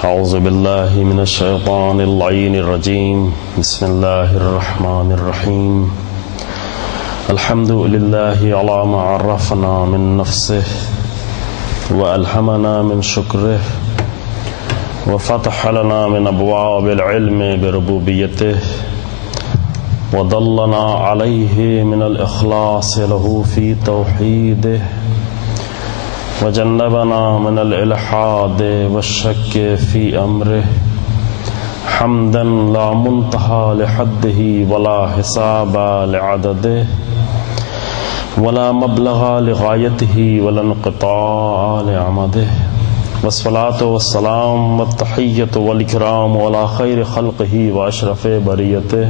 أعوذ بالله من الشيطان اللعين الرجيم. بسم الله الرحمن الرحيم. الحمد لله على ما عرفنا من نفسه وألهمنا من شكره وفتح لنا من أبواب العلم بربوبيته ودلنا عليه من الإخلاص له في توحيده وجنبنا من الإلحاد والشك في أمره حمدا لا منتهى لحده ولا حساب لعدده ولا مبلغ لغايته ولا انقطاع لعمده والصلاة والسلام والتحية والإكرام على خير خلقه وأشرف بريته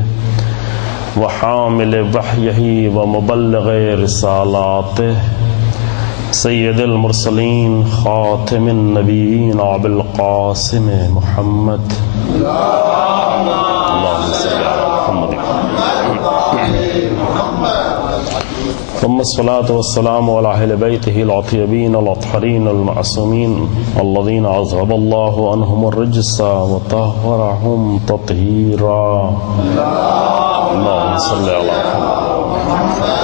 وحامل وحيه ومبلغ رسالاته سید المرسلین خاتم النبیین ابو القاسم محمد اللهم صل علی محمد ثم الصلاة والسلام على أهل بيته الأطيبين الأطهرين المعصومين الذين أذهب الله عنهم الرجس وطهرهم تطهيرا اللهم صل على محمد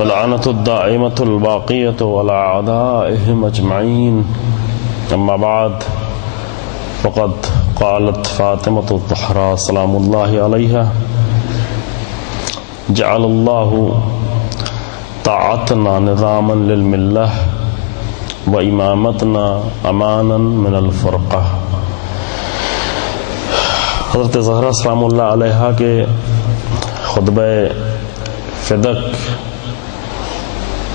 واللعنة الدائمة الباقية على أعدائهم أجمعين. أما بعد فقد قالت فاطمة الزهراء سلام الله عليها: جعل الله طاعتنا نظاما للملة وإمامتنا أمانا من الفرقة. حضرت زہرا سلام اللہ علیہا کے خطبہ فدق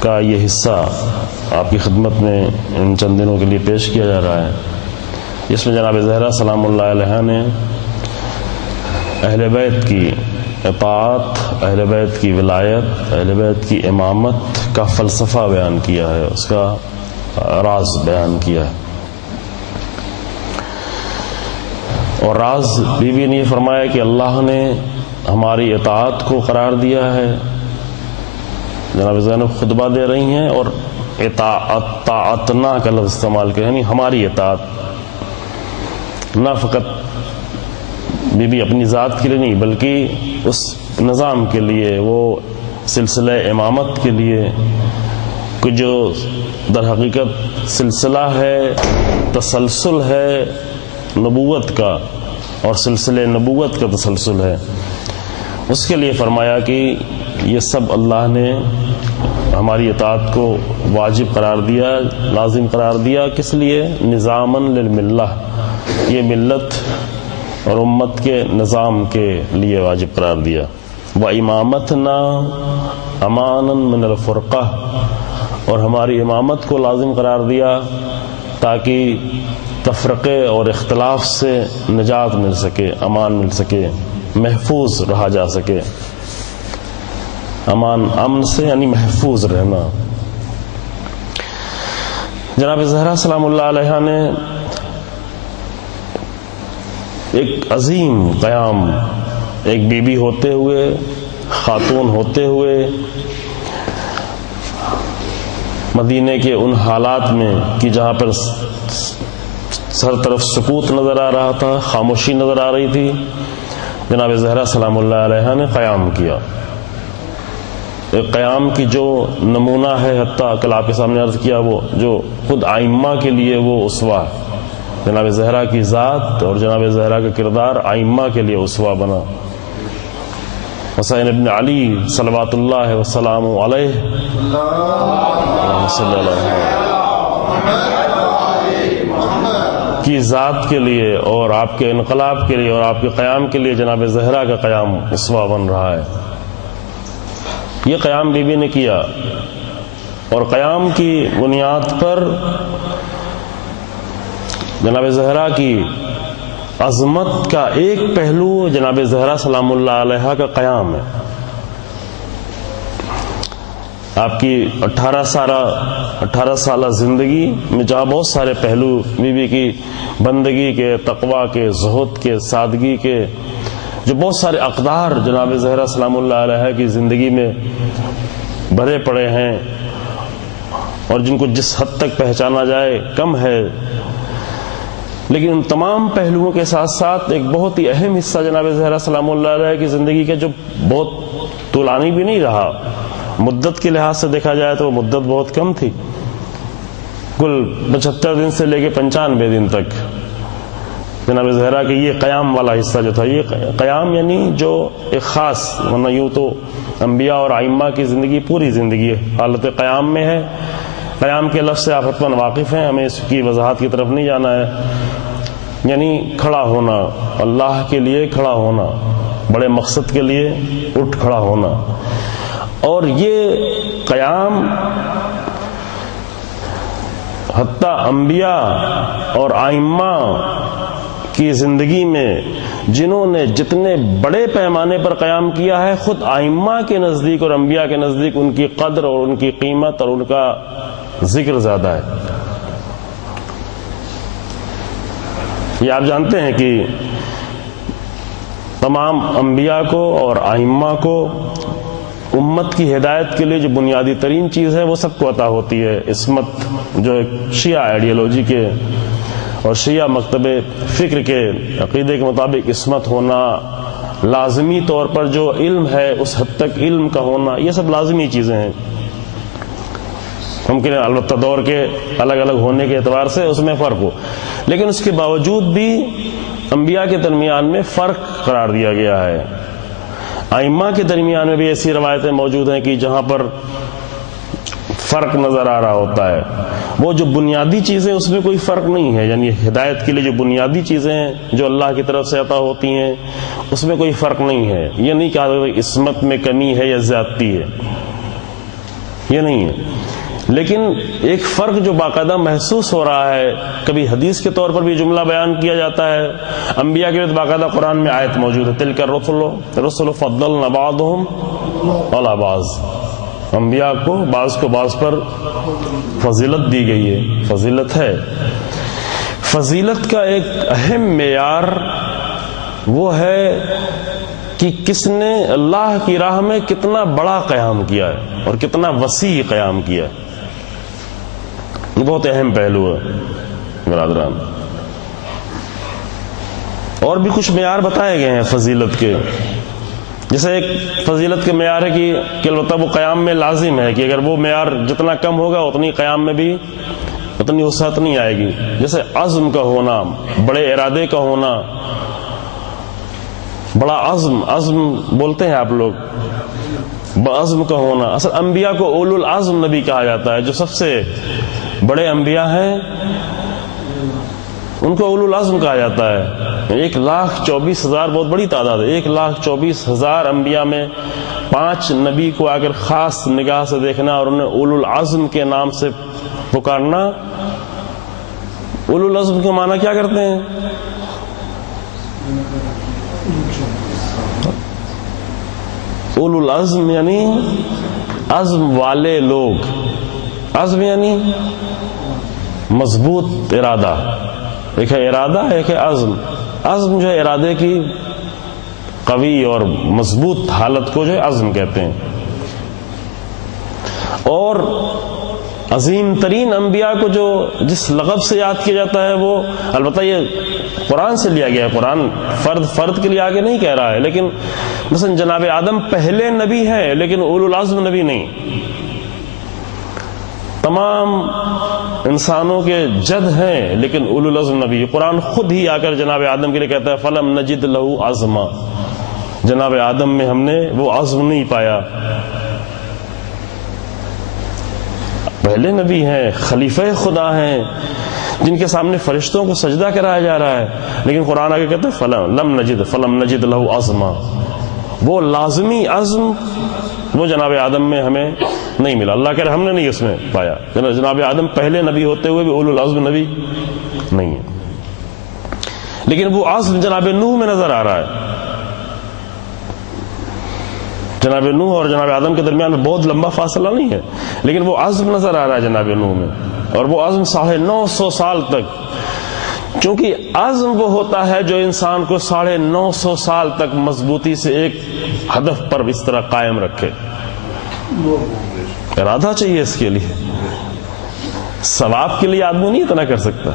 کا یہ حصہ آپ کی خدمت میں ان چند دنوں کے لیے پیش کیا جا رہا ہے. اس میں جناب زہرا سلام اللہ علیہ نے اہل بیت کی اطاعت، اہل بیت کی ولایت، اہل بیت کی امامت کا فلسفہ بیان کیا ہے، اس کا راز بیان کیا ہے. اور راز بی بی نے یہ فرمایا کہ اللہ نے ہماری اطاعت کو قرار دیا ہے. جناب زینب خطبہ دے رہی ہیں اور اطاعتنا کا لفظ استعمال کریں، یعنی ہماری اطاعت. نہ فقط بی بی اپنی ذات کے لیے نہیں بلکہ اس نظام کے لیے، وہ سلسلہ امامت کے لیے کہ جو در حقیقت سلسلہ ہے، تسلسل ہے نبوت کا، اور سلسلہ نبوت کا تسلسل ہے، اس کے لیے فرمایا کہ یہ سب اللہ نے ہماری اطاعت کو واجب قرار دیا، لازم قرار دیا. کس لیے؟ نظاماً للملہ، یہ ملت اور امت کے نظام کے لیے واجب قرار دیا. وَإِمَامَتْنَا أَمَانًا مِنَ الْفُرْقَةِ، اور ہماری امامت کو لازم قرار دیا تاکہ تفرقے اور اختلاف سے نجات مل سکے، امان مل سکے، محفوظ رہا جا سکے. امان امن سے یعنی محفوظ رہنا. جناب زہرا سلام اللہ علیہ نے ایک عظیم قیام، ایک بی بی ہوتے ہوئے، خاتون ہوتے ہوئے، مدینے کے ان حالات میں کہ جہاں پر ہر طرف سکوت نظر آ رہا تھا، خاموشی نظر آ رہی تھی، جناب زہرا سلام اللہ علیہ نے قیام کیا. ایک قیام کی جو نمونہ ہے، حتیٰ کل آپ کے سامنے عرض کیا، وہ جو خود آئمہ کے لیے وہ اسوہ، جناب زہرا کی ذات اور جناب زہرا کا کردار آئمہ کے لیے اسوہ بنا. حسین ابن علی صلوات اللہ وسلام علیہ کی ذات کے لیے اور آپ کے انقلاب کے لیے اور آپ کے قیام کے لیے جناب زہرا کا قیام اسوہ بن رہا ہے. یہ قیام بی بی نے کیا، اور قیام کی بنیاد پر جناب زہرا کی عظمت کا ایک پہلو جناب زہرا سلام اللہ علیہ کا قیام ہے. آپ کی 18 سالہ زندگی میں جہاں بہت سارے پہلو بی بی کی بندگی کے، تقوی کے، زہد کے، سادگی کے، جو بہت سارے اقدار جناب زہرا سلام اللہ علیہ کی زندگی میں بھرے پڑے ہیں، اور جن کو جس حد تک پہچانا جائے کم ہے. لیکن ان تمام پہلوؤں کے ساتھ ساتھ ایک بہت ہی اہم حصہ جناب زہرا سلام اللہ علیہ کی زندگی کے جو بہت طولانی بھی نہیں رہا، مدت کے لحاظ سے دیکھا جائے تو وہ مدت بہت کم تھی، کل 75 دن سے لے کے 95 دن تک جناب زہرا کے یہ قیام والا حصہ جو تھا، یہ قیام یعنی جو ایک خاص، ورنہ یوں تو انبیاء اور ائمہ کی زندگی پوری زندگی حالت قیام میں ہے۔ قیام کے لفظ سے آپ حتماً واقف ہیں، ہمیں اس کی وضاحت کی طرف نہیں جانا ہے، یعنی کھڑا ہونا، اللہ کے لیے کھڑا ہونا، بڑے مقصد کے لیے اٹھ کھڑا ہونا۔ اور یہ قیام حتیٰ انبیاء اور ائمہ کی زندگی میں جنہوں نے جتنے بڑے پیمانے پر قیام کیا ہے، خود ائمہ کے نزدیک اور انبیاء کے نزدیک ان کی قدر اور ان کی قیمت اور ان کا ذکر زیادہ ہے۔ یہ آپ جانتے ہیں کہ تمام انبیاء کو اور ائمہ کو امت کی ہدایت کے لیے جو بنیادی ترین چیز ہے وہ سب کو عطا ہوتی ہے، عصمت، جو ایک شیعہ آئیڈیالوجی کے اور شیعہ مکتب فکر کے عقیدے کے مطابق عصمت ہونا، لازمی طور پر جو علم ہے اس حد تک علم کا ہونا، یہ سب لازمی چیزیں ہیں۔ ممکن ہے البتہ دور کے الگ الگ ہونے کے اعتبار سے اس میں فرق ہو، لیکن اس کے باوجود بھی انبیاء کے درمیان میں فرق قرار دیا گیا ہے۔ ائمہ کے درمیان میں بھی ایسی روایتیں موجود ہیں کہ جہاں پر فرق نظر آ رہا ہوتا ہے، وہ جو بنیادی چیزیں اس میں کوئی فرق نہیں ہے، یعنی ہدایت کے لیے جو بنیادی چیزیں ہیں جو اللہ کی طرف سے عطا ہوتی ہیں اس میں کوئی فرق نہیں ہے۔ یہ نہیں کہا کہ عصمت میں کمی ہے یا زیادتی ہے، یہ نہیں ہے، لیکن ایک فرق جو باقاعدہ محسوس ہو رہا ہے، کبھی حدیث کے طور پر بھی جملہ بیان کیا جاتا ہے، انبیاء کے لیے باقاعدہ قرآن میں آیت موجود ہے، تلک الرسل فضلنا بعضهم علی بعض، انبیاء کو بعض پر فضیلت دی گئی ہے، فضیلت ہے۔ فضیلت کا ایک اہم معیار وہ ہے کہ کس نے اللہ کی راہ میں کتنا بڑا قیام کیا ہے اور کتنا وسیع قیام کیا ہے، یہ بہت اہم پہلو ہے برادران۔ اور بھی کچھ معیار بتائے گئے ہیں فضیلت کے، جیسے ایک فضیلت کے معیار ہے کہ البتہ وہ قیام میں لازم ہے کہ اگر وہ معیار جتنا کم ہوگا اتنی قیام میں بھی اتنی وسعت نہیں آئے گی، جیسے عزم کا ہونا، بڑے ارادے کا ہونا، بڑا عزم بولتے ہیں آپ لوگ، عزم کا ہونا۔ اصل انبیاء کو اولو العزم نبی کہا جاتا ہے، جو سب سے بڑے انبیاء ہیں ان کو اولو العزم کہا جاتا ہے۔ 1,24,000 بہت بڑی تعداد ہے، 1,24,000 انبیاء میں 5 نبی کو اگر خاص نگاہ سے دیکھنا اور انہیں اولو العزم کے نام سے پکارنا، اولو العزم کے معنی کیا کرتے ہیں؟ اولو العزم یعنی عزم والے لوگ، عزم یعنی مضبوط ارادہ، ایک ہے ارادہ ایک ہے عزم۔ عزم جو ہے ارادے کی قوی اور مضبوط حالت کو جو ہے عزم کہتے ہیں۔ اور عظیم ترین انبیاء کو جو جس لقب سے یاد کیا جاتا ہے وہ البتہ یہ قرآن سے لیا گیا ہے، قرآن فرد کے لیے آگے نہیں کہہ رہا ہے، لیکن مثلا جناب آدم پہلے نبی ہیں لیکن اولو العزم نبی نہیں، تمام انسانوں کے جد ہیں لیکن اولو العزم نبی۔ قرآن خود ہی آ کر جناب آدم کے لیے کہتا ہے فَلَمْ نَجِدْ لَهُ عَزْمًا، جناب آدم میں ہم نے وہ عزم نہیں پایا۔ پہلے نبی ہیں، خلیفہ خدا ہیں، جن کے سامنے فرشتوں کو سجدہ کرایا جا رہا ہے، لیکن قرآن آگے کہتے ہیں فَلَمْ نَجِدْ لَهُ عَزْمًا، وہ لازمی عزم وہ جناب آدم میں ہمیں نہیں ملا، اللہ کہہ رہے ہم نے نہیں اس میں پایا۔ جناب آدم پہلے نبی ہوتے ہوئے بھی اولو العزم نبی نہیں ہے، لیکن وہ عزم جناب نوح میں نظر آ رہا ہے۔ جناب نوح اور جناب آدم کے درمیان میں بہت لمبا فاصلہ نہیں ہے، لیکن وہ عزم نظر آ رہا ہے جناب نوح میں، اور وہ عزم 950 سال تک، چونکہ عزم وہ ہوتا ہے جو انسان کو 950 سال تک مضبوطی سے ایک ہدف پر اس طرح قائم رکھے۔ ارادہ چاہیے اس کے لیے، ثواب کے لیے آدمی نہیں اتنا کر سکتا،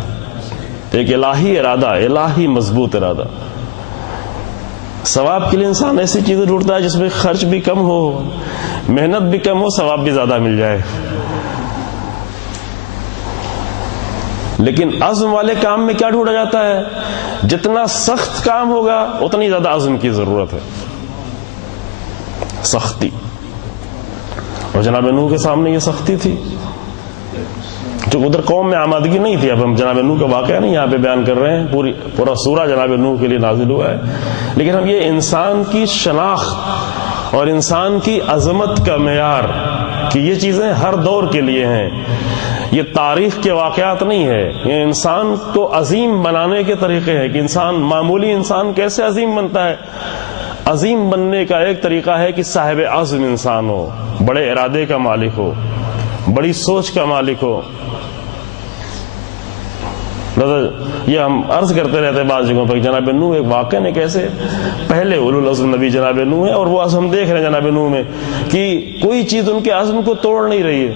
ایک الہی ارادہ، الہی مضبوط ارادہ. ثواب کے لیے انسان ایسی چیزیں ڈھونڈتا ہے جس میں خرچ بھی کم ہو، محنت بھی کم ہو، ثواب بھی زیادہ مل جائے. لیکن عزم والے کام میں کیا ڈھونڈا جاتا ہے؟ جتنا سخت کام ہوگا اتنی زیادہ عزم کی ضرورت ہے، سختی. اور جناب نوح کے سامنے یہ سختی تھی، جو ادھر قوم میں آمادگی نہیں تھی. اب ہم جناب نوح کا واقعہ نہیں یہاں پہ بیان کر رہے ہیں، پورا سورہ جناب نوح کے لیے نازل ہوا ہے، لیکن ہم یہ انسان کی شناخت اور انسان کی عظمت کا معیار کہ یہ چیزیں ہر دور کے لیے ہیں، یہ تاریخ کے واقعات نہیں ہے، یہ انسان کو عظیم بنانے کے طریقے ہیں کہ انسان، معمولی انسان کیسے عظیم بنتا ہے. عظیم بننے کا ایک طریقہ ہے کہ صاحب عزم انسان ہو، بڑے ارادے کا مالک ہو، بڑی سوچ کا مالک ہو. یہ ہم عرض کرتے رہتے ہیں بعض جگہوں پر، جناب نوح ایک واقعہ نے کیسے پہلے اولو العزم نبی جناب نوح ہے، اور وہ عزم دیکھ رہے ہیں جناب نوح میں کہ کوئی چیز ان کے عزم کو توڑ نہیں رہی ہے.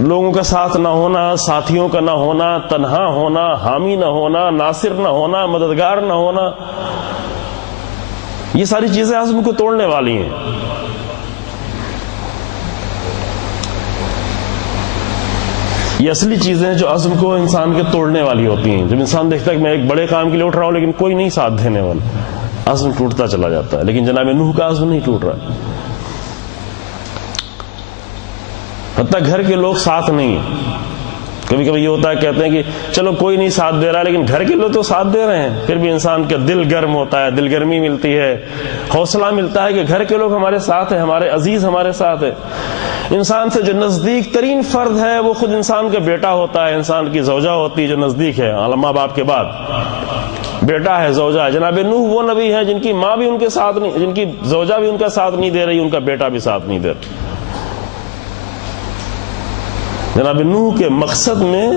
لوگوں کا ساتھ نہ ہونا، ساتھیوں کا نہ ہونا، تنہا ہونا، حامی نہ ہونا، ناصر نہ ہونا، مددگار نہ ہونا، یہ ساری چیزیں عزم کو توڑنے والی ہیں. یہ اصلی چیزیں ہیں جو عزم کو انسان کے توڑنے والی ہوتی ہیں. جب انسان دیکھتا ہے کہ میں ایک بڑے کام کے لیے اٹھ رہا ہوں لیکن کوئی نہیں ساتھ دینے والا، عزم ٹوٹتا چلا جاتا ہے. لیکن جناب نوح کا عزم نہیں ٹوٹ رہا، حتیٰ گھر کے لوگ ساتھ نہیں ہیں. کبھی کبھی یہ ہوتا ہے، کہتے ہیں کہ چلو کوئی نہیں ساتھ دے رہا، لیکن گھر کے لوگ تو ساتھ دے رہے ہیں، پھر بھی انسان کا دل گرم ہوتا ہے، دل گرمی ملتی ہے، حوصلہ ملتا ہے کہ گھر کے لوگ ہمارے ساتھ ہیں، ہمارے عزیز ہمارے ساتھ ہیں. انسان سے جو نزدیک ترین فرد ہے وہ خود انسان کا بیٹا ہوتا ہے، انسان کی زوجہ ہوتی ہے جو نزدیک ہے، ماں باپ کے بعد بیٹا ہے، زوجہ ہے. جناب نوح وہ نبی ہیں جن کی ماں بھی ان کے ساتھ نہیں، جن کی زوجہ بھی ان کا ساتھ نہیں دے رہی، ان کا بیٹا بھی ساتھ نہیں دے رہا. جناب نوح کے مقصد میں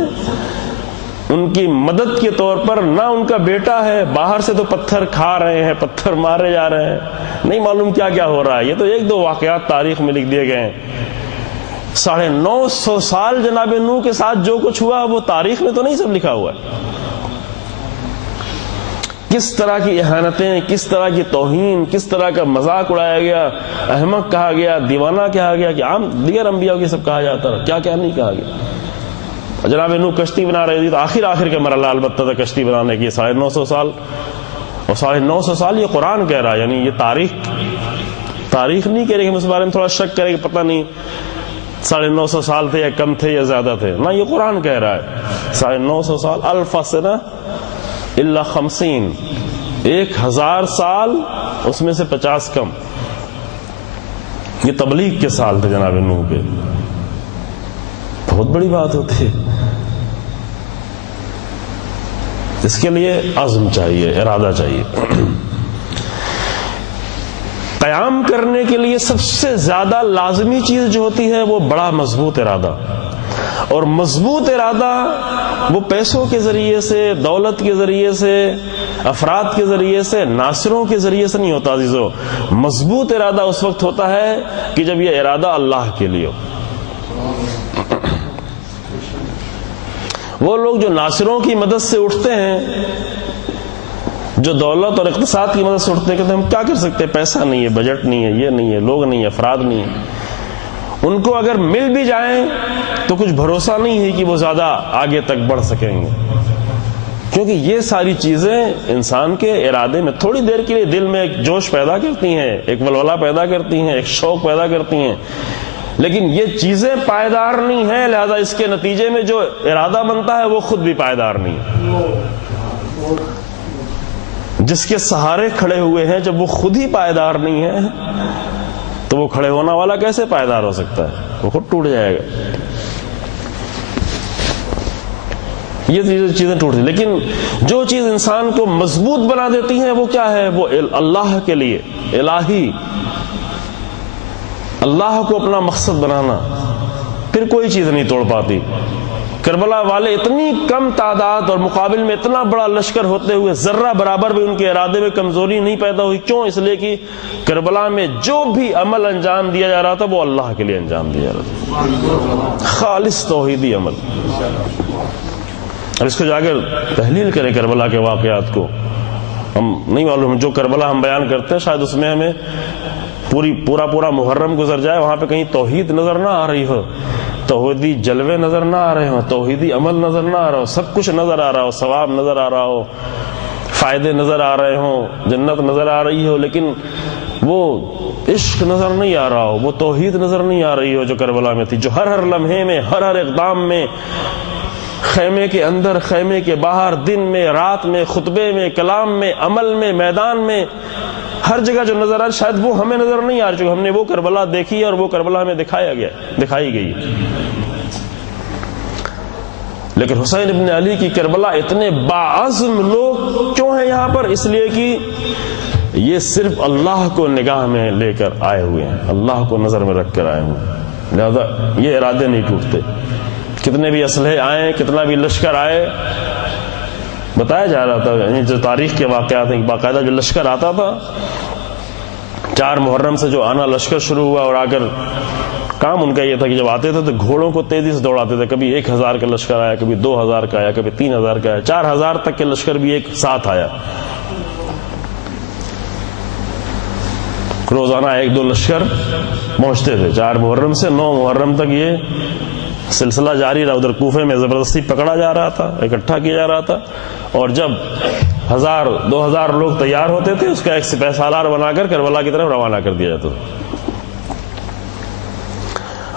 ان کی مدد کے طور پر نہ ان کا بیٹا ہے، باہر سے تو پتھر کھا رہے ہیں، پتھر مارے جا رہے ہیں، نہیں معلوم کیا کیا ہو رہا ہے. یہ تو ایک دو واقعات تاریخ میں لکھ دیے گئے ہیں. 950 سال جناب نوح کے ساتھ جو کچھ ہوا وہ تاریخ میں تو نہیں سب لکھا ہوا ہے. کس طرح کی اہانتیں، کس طرح کی توہین، کس طرح کا مذاق اڑایا گیا، احمق کہا گیا، دیوانہ کہا گیا، کہ عام دیگر انبیاء کی سب کہا جاتا رہا، کیا کیا نہیں کہا گیا. جناب نوح کشتی بنا رہی تھی تو آخر کا مرحلہ البتہ تھا کشتی بنانے کی 950 سال، اور 950 سال یہ قرآن کہہ رہا ہے، یعنی یہ تاریخ نہیں کہہ رہی. ہم اس بارے میں تھوڑا شک کریں کہ پتہ نہیں 950 سال تھے یا کم تھے یا زیادہ تھے، نہ، یہ قرآن کہہ رہا ہے 950 سال. الف سنہ الا 50، 1000 سال اس میں سے 50 کم. یہ تبلیغ کے سال تھے جناب نوح کے. بہت بڑی بات ہوتی ہے. اس کے لیے عزم چاہیے، ارادہ چاہیے. قیام کرنے کے لیے سب سے زیادہ لازمی چیز جو ہوتی ہے وہ بڑا مضبوط ارادہ. اور مضبوط ارادہ وہ پیسوں کے ذریعے سے، دولت کے ذریعے سے، افراد کے ذریعے سے، ناصروں کے ذریعے سے نہیں ہوتا عزیزو. مضبوط ارادہ اس وقت ہوتا ہے کہ جب یہ ارادہ اللہ کے لیے ہو. وہ لوگ جو ناصروں کی مدد سے اٹھتے ہیں، جو دولت اور اقتصاد کی مدد سے اٹھتے ہیں، کہتے ہیں ہم کیا کر سکتے ہیں، پیسہ نہیں ہے، بجٹ نہیں ہے، یہ نہیں ہے، لوگ نہیں ہے، افراد نہیں ہے. ان کو اگر مل بھی جائیں تو کچھ بھروسہ نہیں ہے کہ وہ زیادہ آگے تک بڑھ سکیں گے، کیونکہ یہ ساری چیزیں انسان کے ارادے میں تھوڑی دیر کے لیے دل میں ایک جوش پیدا کرتی ہیں، ایک ولولہ پیدا کرتی ہیں، ایک شوق پیدا کرتی ہیں، لیکن یہ چیزیں پائیدار نہیں ہیں. لہذا اس کے نتیجے میں جو ارادہ بنتا ہے وہ خود بھی پائیدار نہیں ہے. جس کے سہارے کھڑے ہوئے ہیں جب وہ خود ہی پائیدار نہیں ہے تو وہ کھڑے ہونے والا کیسے پائیدار ہو سکتا ہے؟ وہ خود ٹوٹ جائے گا. یہ چیزیں ٹوٹتی. لیکن جو چیز انسان کو مضبوط بنا دیتی ہیں وہ کیا ہے؟ وہ اللہ کے لیے، الہی، اللہ کو اپنا مقصد بنانا. پھر کوئی چیز نہیں توڑ پاتی. کربلا والے اتنی کم تعداد اور مقابل میں اتنا بڑا لشکر ہوتے ہوئے ذرہ برابر بھی ان کے ارادے میں کمزوری نہیں پیدا ہوئی. کیوں؟ اس لیے کہ کربلا میں جو بھی عمل انجام دیا جا رہا تھا وہ اللہ کے لیے انجام دیا جا رہا تھا، خالص توحیدی عمل. اب اس کو جا کر تحلیل کرے کربلا کے واقعات کو، ہم نہیں معلوم، جو کربلا ہم بیان کرتے ہیں شاید اس میں ہمیں پورا محرم گزر جائے، وہاں پہ کہیں توحید نظر نہ آ رہی ہو، توحیدی جلوے نظر نہ آ رہے ہوں، توحیدی عمل نظر نہ آ رہا ہو، سب کچھ نظر آ رہا ہو، ثواب نظر آ رہا ہو، فائدے نظر آ رہے ہوں، جنت نظر آ رہی ہو، لیکن وہ عشق نظر نہیں آ رہا ہو، وہ توحید نظر نہیں آ رہی ہو جو کربلا میں تھی، جو ہر لمحے میں، ہر اقدام میں، خیمے کے اندر، خیمے کے باہر، دن میں، رات میں، خطبے میں، کلام میں، عمل میں، میدان میں، ہر جگہ جو نظر آ رہا شاید وہ ہمیں نظر نہیں آ رہی، جو ہم نے وہ کربلا دیکھی ہے اور وہ کربلا ہمیں دکھائی گئی۔ لیکن حسین ابن علی کی کربلا اتنے باعزم لوگ کیوں ہیں یہاں پر؟ اس لیے کہ یہ صرف اللہ کو نگاہ میں لے کر آئے ہوئے ہیں، اللہ کو نظر میں رکھ کر آئے ہوئے ہیں، لہذا یہ ارادے نہیں ٹوٹتے۔ کتنے بھی اسلحے آئے، کتنا بھی لشکر آئے، بتایا جا رہا تھا، یعنی جو تاریخ کے واقعات ہیں، باقاعدہ جو لشکر آتا تھا 4 محرم سے جو آنا لشکر شروع ہوا، اور آ کر کام ان کا یہ تھا کہ جب آتے تھے تو گھوڑوں کو تیزی سے دوڑاتے تھے، کبھی 1000 کا لشکر آیا، کبھی 2000 کا آیا، کبھی 3000 کا آیا، 4000 تک کے لشکر بھی ایک ساتھ آیا، روزانہ 1-2 لشکر پہنچتے تھے۔ 4 محرم سے 9 محرم تک یہ سلسلہ جاری رہا۔ ادھر کوفے میں زبردستی پکڑا جا رہا تھا، اکٹھا کیا جا رہا تھا، اور جب 1000-2000 لوگ تیار ہوتے تھے اس کا ایک سپہ سالار بنا کر کربلا کی طرف روانہ کر دیا جاتا تھا۔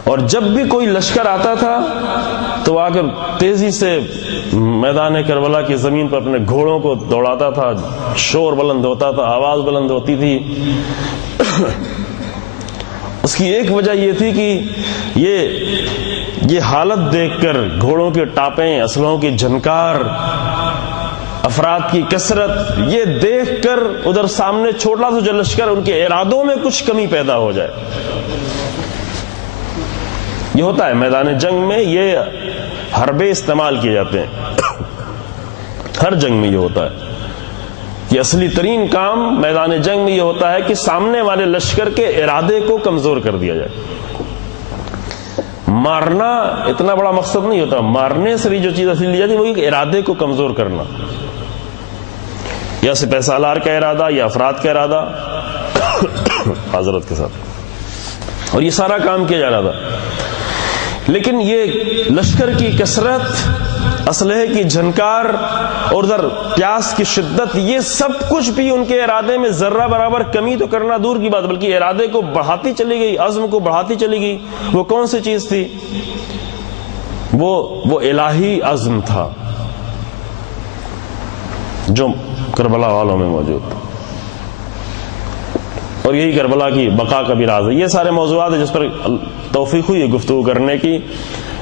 اور جب بھی کوئی لشکر آتا تھا تو آ کر تیزی سے میدان کربلا کی زمین پر اپنے گھوڑوں کو دوڑاتا تھا، شور بلند ہوتا تھا، آواز بلند ہوتی تھی۔ اس کی ایک وجہ یہ تھی کہ یہ حالت دیکھ کر، گھوڑوں کے ٹاپیں، اسلحوں کی جھنکار، افراد کی کثرت، یہ دیکھ کر ادھر سامنے چھوٹا سا جو لشکر، ان کے ارادوں میں کچھ کمی پیدا ہو جائے۔ یہ ہوتا ہے میدان جنگ میں، یہ حربے استعمال کیے جاتے ہیں، ہر جنگ میں یہ ہوتا ہے۔ یہ اصلی ترین کام میدان جنگ میں یہ ہوتا ہے کہ سامنے والے لشکر کے ارادے کو کمزور کر دیا جائے۔ مارنا اتنا بڑا مقصد نہیں ہوتا، مارنے سے بھی جو چیز اصلی لی جاتی ہے وہ ایک ارادے کو کمزور کرنا، یا سپہ سالار کا ارادہ یا افراد کا ارادہ حضرت کے ساتھ، اور یہ سارا کام کیا جا رہا تھا۔ لیکن یہ لشکر کی کثرت، اسلحے کی جھنکار، اور ادھر پیاس کی شدت، یہ سب کچھ بھی ان کے ارادے میں ذرہ برابر کمی تو کرنا دور کی بات، بلکہ ارادے کو بڑھاتی چلی گئی، عزم کو بڑھاتی چلی گئی۔ وہ کون سی چیز تھی؟ وہ الہی عزم تھا جو کربلا والوں میں موجود تھا، اور یہی کربلا کی بقا کا بھی راز ہے۔ یہ سارے موضوعات ہیں جس پر توفیق ہوئی گفتگو کرنے کی،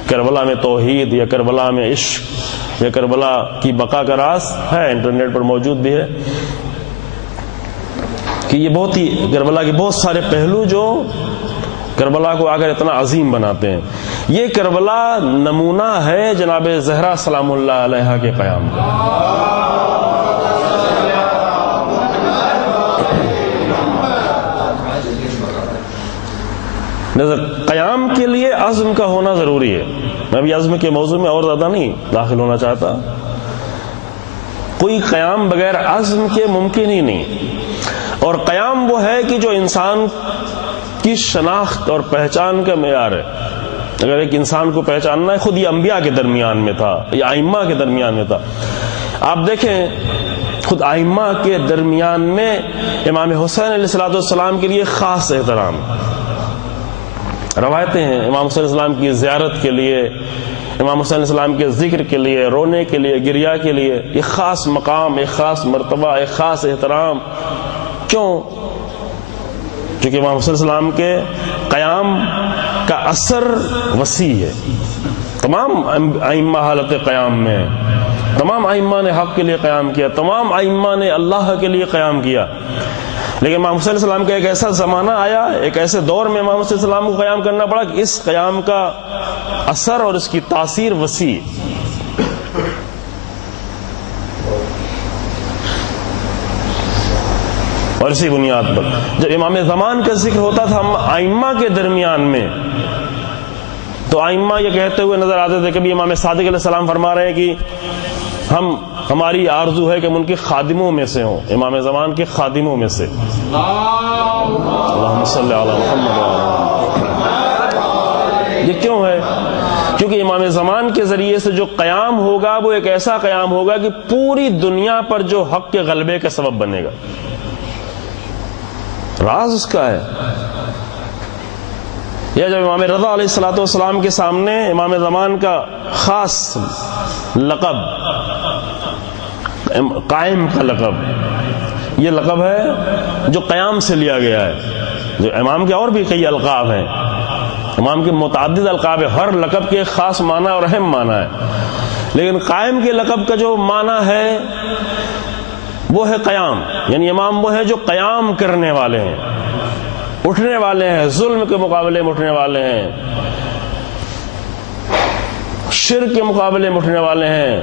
کربلا میں توحید یا کربلا میں عشق یا کربلا کی بقا کا راز ہے، انٹرنیٹ پر موجود بھی ہے، کہ یہ بہت ہی کربلا کے بہت سارے پہلو جو کربلا کو آ کر اتنا عظیم بناتے ہیں۔ یہ کربلا نمونہ ہے جناب زہرا سلام اللہ علیہا کے قیام کا۔ قیام کے لیے عزم کا ہونا ضروری ہے۔ میں بھی عزم کے موضوع میں اور زیادہ نہیں داخل ہونا چاہتا، کوئی قیام بغیر عزم کے ممکن ہی نہیں، اور قیام وہ ہے کہ جو انسان کی شناخت اور پہچان کا معیار ہے۔ اگر ایک انسان کو پہچاننا ہے، خود یہ انبیاء کے درمیان میں تھا، یہ ائمہ کے درمیان میں تھا۔ آپ دیکھیں خود ائمہ کے درمیان میں امام حسین علیہ السلام کے لیے خاص احترام، روایتیں ہیں امام حسین علیہ السلام کی زیارت کے لیے، امام حسین علیہ السلام کے ذکر کے لیے، رونے کے لیے، گریا کے لیے، ایک خاص مقام، ایک خاص مرتبہ، ایک خاص احترام۔ کیوں؟ کیونکہ امام حسین علیہ السلام کے قیام کا اثر وسیع ہے، تمام ائمہ حالت قیام میں، تمام ائمہ نے حق کے لیے قیام کیا، تمام ائمہ نے اللہ کے لیے قیام کیا، لیکن امام حسین علیہ السلام کا ایک ایسا زمانہ آیا، ایک ایسے دور میں امام حسین علیہ السلام کو قیام کرنا پڑا کہ اس قیام کا اثر اور اس کی تاثیر وسیع۔ اور اسی بنیاد پر جب امام زمان کا ذکر ہوتا تھا ائمہ کے درمیان میں، تو ائمہ یہ کہتے ہوئے نظر آتے تھے، کبھی امام صادق علیہ السلام فرما رہے ہیں کہ ہماری آرزو ہے کہ ہم ان کے خادموں میں سے ہوں، امام زمان کے خادموں میں سے۔ اللہم صلی علی محمد۔ یہ کیوں ہے؟ کیونکہ امام زمان کے ذریعے سے جو قیام ہوگا وہ ایک ایسا قیام ہوگا کہ پوری دنیا پر جو حق کے غلبے کا سبب بنے گا۔ راز اس کا ہے۔ یا جب امام رضا علیہ الصلوۃ والسلام کے سامنے امام زمان کا خاص لقب، قائم کا لقب، یہ لقب ہے جو قیام سے لیا گیا ہے۔ جو امام کے اور بھی کئی القاب ہیں، امام کے متعدد القاب ہیں، ہر لقب کے ایک خاص معنی اور اہم معنی ہے، لیکن قائم کے لقب کا جو معنی ہے وہ ہے قیام، یعنی امام وہ ہے جو قیام کرنے والے ہیں، اٹھنے والے ہیں، ظلم کے مقابلے میں اٹھنے والے ہیں، شرک کے مقابلے میں اٹھنے والے ہیں،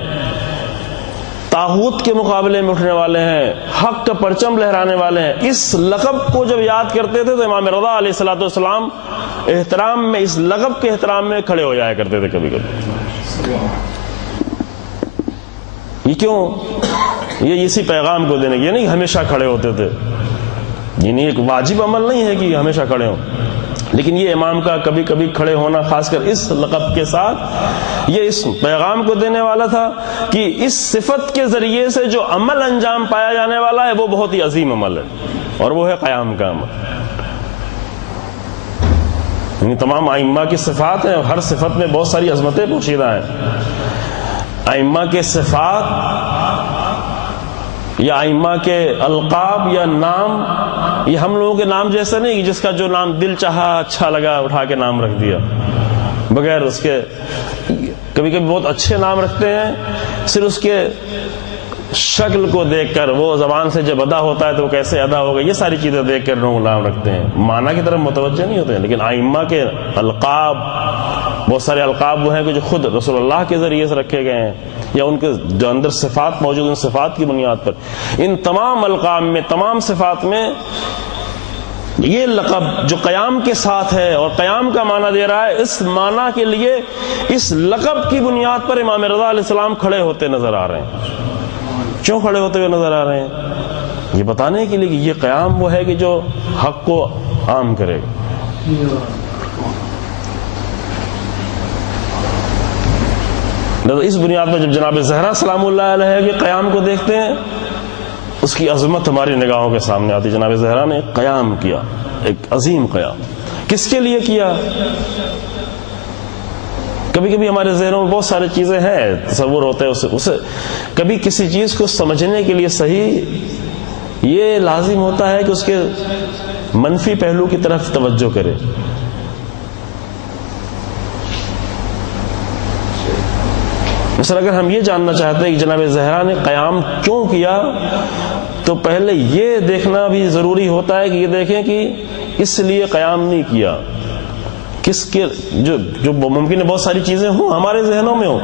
طاغوت کے مقابلے میں اٹھنے والے ہیں، حق کا پرچم لہرانے والے ہیں۔ اس لقب کو جب یاد کرتے تھے تو امام رضا علیہ الصلوۃ والسلام احترام میں، اس لقب کے احترام میں کھڑے ہو جایا کرتے تھے کبھی کبھی۔ یہ کیوں؟ یہ اسی پیغام کو دینے کے، یہ نہیں ہمیشہ کھڑے ہوتے تھے، یہ نہیں، ایک واجب عمل نہیں ہے کہ ہمیشہ کھڑے ہوں، لیکن یہ امام کا کبھی کبھی کھڑے ہونا، خاص کر اس لقب کے ساتھ، یہ اس پیغام کو دینے والا تھا کہ اس صفت کے ذریعے سے جو عمل انجام پایا جانے والا ہے وہ بہت ہی عظیم عمل ہے، اور وہ ہے قیام کا عمل۔ یعنی تمام ائمہ کی صفات ہیں، ہر صفت میں بہت ساری عظمتیں پوشیدہ ہیں۔ ائمہ کے صفات یا ائمہ کے القاب یا نام، یہ ہم لوگوں کے نام جیسا نہیں جس کا جو نام دل چاہا، اچھا لگا، اٹھا کے نام رکھ دیا بغیر اس کے۔ کبھی کبھی بہت اچھے نام رکھتے ہیں، صرف اس کے شکل کو دیکھ کر، وہ زبان سے جب ادا ہوتا ہے تو وہ کیسے ادا ہوگا، یہ ساری چیزیں دیکھ کر لوگ نام رکھتے ہیں، معنی کی طرف متوجہ نہیں ہوتے ہیں۔ لیکن ائمہ کے القاب، بہت سارے القاب وہ ہیں کہ جو خود رسول اللہ کے ذریعے سے رکھے گئے ہیں، یا ان کے جو اندر صفات موجود، ان صفات کی بنیاد پر، ان تمام القاب میں، تمام صفات میں یہ لقب جو قیام کے ساتھ ہے اور قیام کا معنی دے رہا ہے، اس معنی کے لیے اس لقب کی بنیاد پر امام رضا علیہ السلام کھڑے ہوتے نظر آ رہے ہیں۔ کیوں کھڑے ہوتے ہوئے نظر آ رہے ہیں؟ یہ بتانے کے لیے کہ یہ قیام وہ ہے کہ جو حق کو عام کرے گا۔ اس بنیاد پر جب جناب زہرا سلام اللہ علیہ کے قیام کو دیکھتے ہیں، اس کی عظمت ہماری نگاہوں کے سامنے آتی۔ جناب زہرا نے قیام کیا، ایک عظیم قیام، کس کے لیے کیا؟ کبھی کبھی ہمارے ذہنوں میں بہت ساری چیزیں ہیں، تصور ہوتے ہیں، اسے کبھی کسی چیز کو سمجھنے کے لیے صحیح یہ لازم ہوتا ہے کہ اس کے منفی پہلو کی طرف توجہ کرے۔ مثلا اگر ہم یہ جاننا چاہتے ہیں کہ جناب زہرا نے قیام کیوں کیا، تو پہلے یہ دیکھنا بھی ضروری ہوتا ہے کہ یہ دیکھیں کہ اس لیے قیام نہیں کیا، کس کے جو ممکن ہے بہت ساری چیزیں ہوں ہمارے ذہنوں میں ہوں،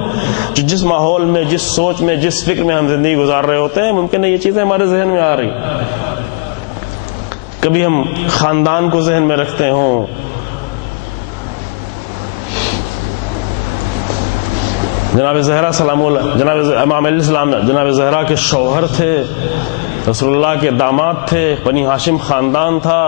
جو جس ماحول میں، جس سوچ میں، جس فکر میں ہم زندگی گزار رہے ہوتے ہیں، ممکن ہے یہ چیزیں ہمارے ذہن میں آ رہی۔ کبھی ہم خاندان کو ذہن میں رکھتے ہوں، جناب زہرا سلام اللہ، جناب امام علیہ السلام جناب زہرا کے شوہر تھے، رسول اللہ کے داماد تھے، بنی ہاشم خاندان تھا،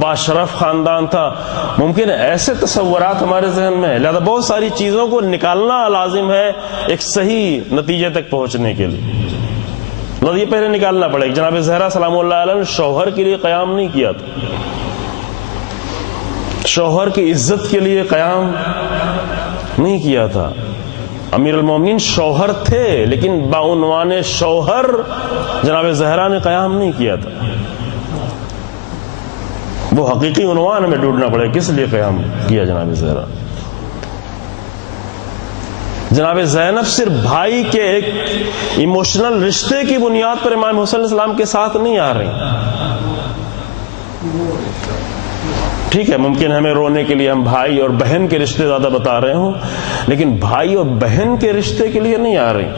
باشرف خاندان تھا، ممکن ہے ایسے تصورات ہمارے ذہن میں ہے، لہذا بہت ساری چیزوں کو نکالنا لازم ہے ایک صحیح نتیجے تک پہنچنے کے لیے۔ لہذا یہ پہلے نکالنا پڑے گا، جناب زہرا سلام اللہ علیہ نے شوہر کے لیے قیام نہیں کیا تھا، شوہر کی عزت کے لیے قیام نہیں کیا تھا۔ امیر المومنین شوہر تھے، لیکن بعنوان شوہر جناب زہرا نے قیام نہیں کیا تھا۔ وہ حقیقی عنوان ہمیں ڈھونڈنا پڑے، کس لیے قیام کیا جناب زہرا۔ جناب زینب صرف بھائی کے ایک ایموشنل رشتے کی بنیاد پر امام حسین علیہ السلام کے ساتھ نہیں آ رہی۔ ٹھیک ہے، ممکن ہمیں رونے کے لیے ہم بھائی اور بہن کے رشتے زیادہ بتا رہے ہوں، لیکن بھائی اور بہن کے رشتے کے لیے نہیں آ رہی،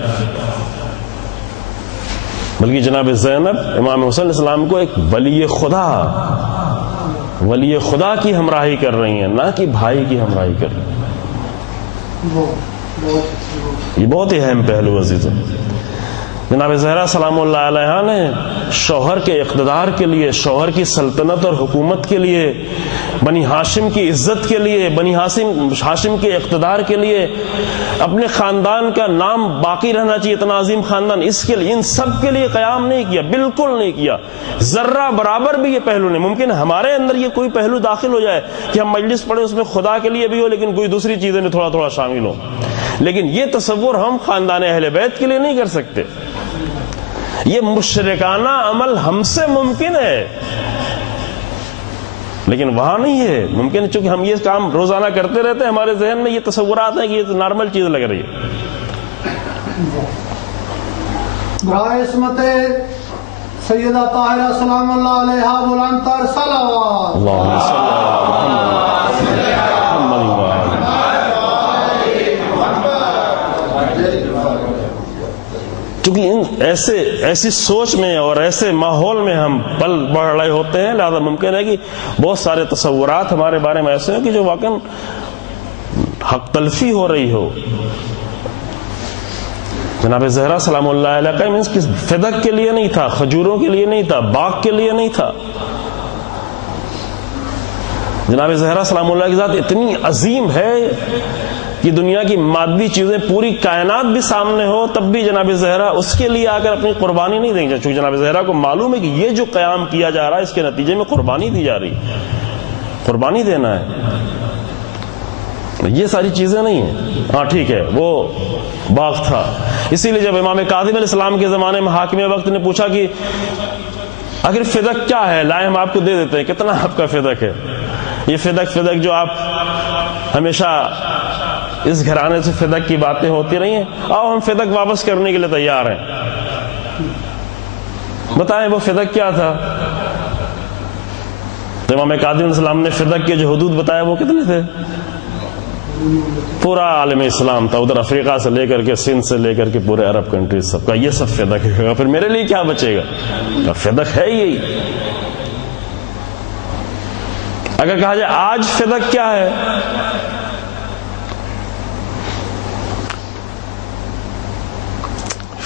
بلکہ جناب زینب امام حسین علیہ السلام کو ایک ولی خدا کی ہمراہی کر رہی ہیں، نہ کہ بھائی کی ہمراہی کر رہی ہیں۔ یہ بہت ہی اہم پہلو عزیزوں. جناب زہرا سلام اللہ علیہا نے شوہر کے اقتدار کے لیے، شوہر کی سلطنت اور حکومت کے لیے، بنی ہاشم کی عزت کے لیے، بنی ہاشم کے اقتدار کے لیے، اپنے خاندان کا نام باقی رہنا چاہیے، اتنا عظیم خاندان، اس کے لیے، ان سب کے لیے قیام نہیں کیا، بالکل نہیں کیا. ذرہ برابر بھی یہ پہلو نہیں. ممکن ہمارے اندر یہ کوئی پہلو داخل ہو جائے کہ ہم مجلس پڑھیں، اس میں خدا کے لیے بھی ہو لیکن کوئی دوسری چیزیں میں تھوڑا تھوڑا شامل ہو، لیکن یہ تصور ہم خاندان اہل بیت کے لیے نہیں کر سکتے. یہ مشرکانہ عمل ہم سے ممکن ہے لیکن وہاں نہیں ہے ممکن، چونکہ ہم یہ کام روزانہ کرتے رہتے ہیں، ہمارے ذہن میں یہ تصورات ہیں کہ یہ تو نارمل چیز لگ رہی ہے. برائے عصمت سیدہ طاہرہ سلام اللہ علیہا بلند تر صلوات. اللہم صلی علی محمد چونکہ ایسی سوچ میں اور ایسے ماحول میں ہم پل بڑھ رہے ہوتے ہیں، لہذا ممکن ہے کہ بہت سارے تصورات ہمارے بارے میں ایسے ہیں کہ جو واقعا حق تلفی ہو رہی ہو. جناب زہرا سلام اللہ علیہ کا مینس کس فدق کے لیے نہیں تھا، کھجوروں کے لیے نہیں تھا، باغ کے لیے نہیں تھا. جناب زہرا سلام اللہ کی ذات اتنی عظیم ہے کہ دنیا کی مادی چیزیں، پوری کائنات بھی سامنے ہو تب بھی جناب زہرا اس کے لیے آ کر اپنی قربانی نہیں دیں گے، چونکہ جناب زہرا کو معلوم ہے کہ یہ جو قیام کیا جا رہا ہے اس کے نتیجے میں قربانی دی جا رہی ہے، قربانی دینا ہے. یہ ساری چیزیں نہیں ہیں. ہاں ٹھیک ہے وہ باغ تھا، اسی لیے جب امام کاظم علیہ السلام کے زمانے میں حاکم وقت نے پوچھا کہ آخر فدق کیا ہے، لائیں ہم آپ کو دے دیتے ہیں، کتنا آپ کا فدق ہے؟ یہ فدق جو آپ ہمیشہ اس گھرانے سے فدق کی باتیں ہوتی رہی ہیں، آؤ ہم فدق واپس کرنے کے لیے تیار ہیں، بتائیں وہ فدق کیا تھا؟ تو امام کاظم علیہ السلام نے فدق کے جو حدود بتایا وہ کتنے تھے؟ پورا عالم اسلام تھا، ادھر افریقہ سے لے کر کے، سندھ سے لے کر کے پورے عرب کنٹریز، سب کا یہ سب فدق ہے. پھر میرے لیے کیا بچے گا؟ فدق ہے یہی. اگر کہا جائے آج فدق کیا ہے،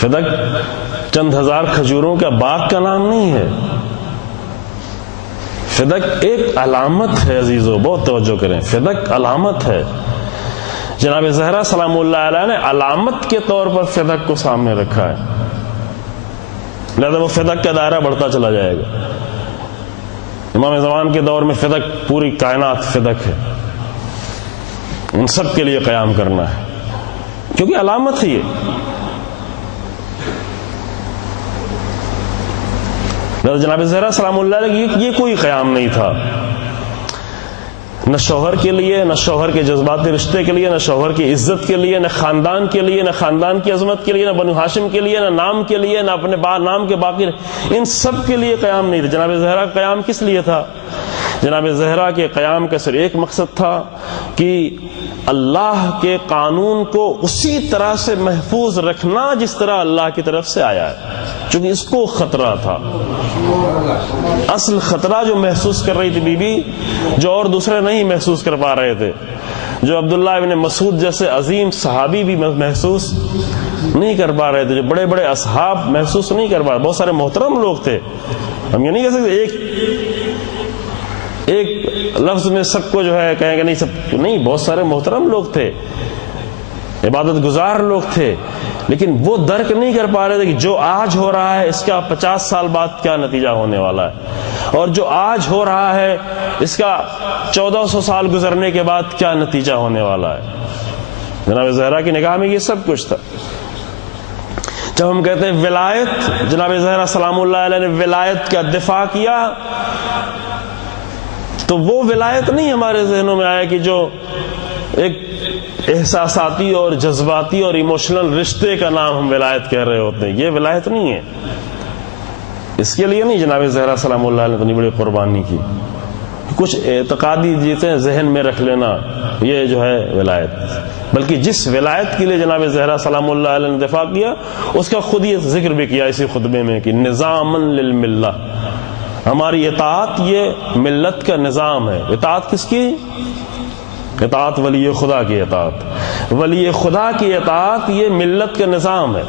فدق چند ہزار کھجوروں کا باغ کا نام نہیں ہے. فدق ایک علامت ہے عزیزو، بہت توجہ کریں، فدق علامت ہے. جناب زہرا سلام اللہ علیہ نے علامت کے طور پر فدق کو سامنے رکھا ہے، لہذا وہ فدق کا دائرہ بڑھتا چلا جائے گا. امام زمان کے دور میں فدق، پوری کائنات فدق ہے، ان سب کے لیے قیام کرنا ہے کیونکہ علامت ہے. یہ جناب زہرا سلام اللہ علیہ یہ کوئی قیام نہیں تھا، نہ شوہر کے لیے، نہ شوہر کے جذباتی رشتے کے لیے، نہ شوہر کی عزت کے لیے، نہ خاندان کے لیے، نہ خاندان کی عظمت کے لیے، نہ بنو ہاشم کے لیے، نہ نام کے لیے، نہ اپنے نام کے باقی، ان سب کے لیے قیام نہیں تھا. جناب زہرا کا قیام کس لیے تھا؟ جناب زہرا کے قیام کا صرف ایک مقصد تھا کہ اللہ کے قانون کو اسی طرح سے محفوظ رکھنا جس طرح اللہ کی طرف سے آیا ہے، چونکہ اس کو خطرہ تھا. اصل خطرہ جو محسوس کر رہی تھی بی بی، جو اور دوسرے نہیں محسوس کر پا رہے تھے، جو عبداللہ ابن مسعود جیسے عظیم صحابی بھی محسوس نہیں کر پا رہے تھے، جو بڑے بڑے اصحاب محسوس نہیں کر پا رہے، بہت سارے محترم لوگ تھے. ہم یہ نہیں کہہ سکتے ایک لفظ میں سب کو جو ہے کہیں گے نہیں، سب نہیں، بہت سارے محترم لوگ تھے، عبادت گزار لوگ تھے، لیکن وہ درک نہیں کر پا رہے تھے کہ جو آج ہو رہا ہے اس کا 50 سال بعد کیا نتیجہ ہونے والا ہے، اور جو آج ہو رہا ہے اس کا 1400 سال گزرنے کے بعد کیا نتیجہ ہونے والا ہے. جناب زہرا کی نگاہ میں یہ سب کچھ تھا. جب ہم کہتے ہیں ولایت، جناب زہرا سلام اللہ علیہ نے ولایت کا دفاع کیا، تو وہ ولایت نہیں ہمارے ذہنوں میں آیا کہ جو ایک احساساتی اور جذباتی اور ایموشنل رشتے کا نام ہم ولایت کہہ رہے ہوتے ہیں. یہ ولایت نہیں ہے، اس کے لیے نہیں جناب زہرا سلام اللہ علیہ نے اتنی بڑی قربانی کی. کچھ اعتقادی چیزیں ذہن میں رکھ لینا یہ جو ہے ولایت، بلکہ جس ولایت کے لیے جناب زہرا سلام اللہ علیہ نے دفاع کیا اس کا خود یہ ذکر بھی کیا اسی خطبے میں کہ نظاماً للملہ، ہماری اطاعت یہ ملت کا نظام ہے. اطاعت کس کی؟ اطاعت ولی خدا کی اطاعت، ولی خدا کی اطاعت یہ ملت کا نظام ہے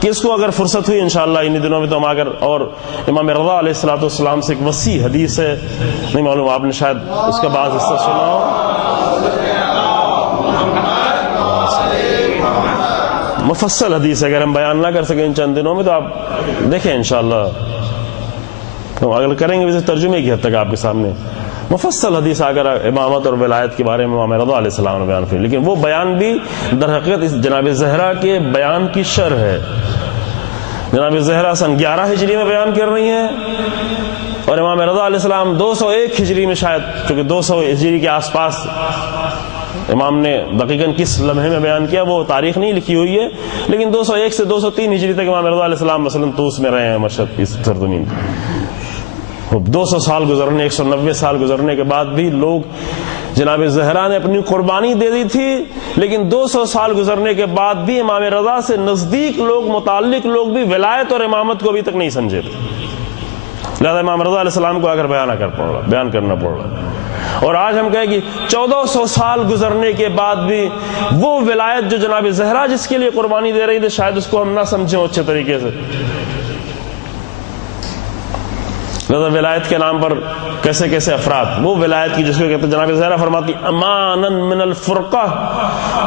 کہ اس کو اگر فرصت ہوئی انشاءاللہ انہی دنوں میں تو ہم اگر، اور امام رضا علیہ الصلوۃ والسلام سے ایک وسیع حدیث ہے، نہیں معلوم آپ نے شاید اس کا بعض حصہ سنا ہو، مفصل حدیث ہے، اگر ہم بیان نہ کر سکیں ان چند دنوں میں تو آپ دیکھیں انشاءاللہ، تو اگر کریں گے ویسے ترجمے کی حد تک آپ کے سامنے مفصل حدیث اگر امامت اور ولایت کے بارے میں امام رضا علیہ السلام نے بیان کی، لیکن وہ بیان بھی در حقیقت اس جناب زہرا کے بیان کی شرح ہے۔ جناب زہرا سن 11 ہجری میں بیان کر رہی ہیں اور امام رضا علیہ السلام 201 ہجری میں، شاید چونکہ 200 ہجری کے آس پاس امام نے دقیقاً کس لمحے میں بیان کیا وہ تاریخ نہیں لکھی ہوئی ہے، لیکن 201 سے 203 ہجری تک امام رضا علیہ السلام مثلا طوس میں رہے ہیں، مشہد کی سرزمین۔ 200 سال گزرنے، 190 سال گزرنے کے بعد بھی لوگ، جناب زہرا نے اپنی قربانی دے دی تھی، لیکن 200 سال گزرنے کے بعد بھی امام رضا سے نزدیک لوگ، متعلق لوگ بھی ولایت اور امامت کو ابھی تک نہیں سمجھے تھے، لہذا امام رضا علیہ السلام کو اگر بیان کرنا پڑ رہا۔ اور آج ہم کہیں کہ 1400 سال گزرنے کے بعد بھی وہ ولایت جو جناب زہرا جس کے لیے قربانی دے رہی تھی، شاید اس کو ہم نہ سمجھیں اچھے طریقے سے۔ لہذا ولایت کے نام پر کیسے کیسے افراد، وہ ولایت کی جس کو کہتے ہیں، جناب زہرا فرماتی امانا من الفرقہ،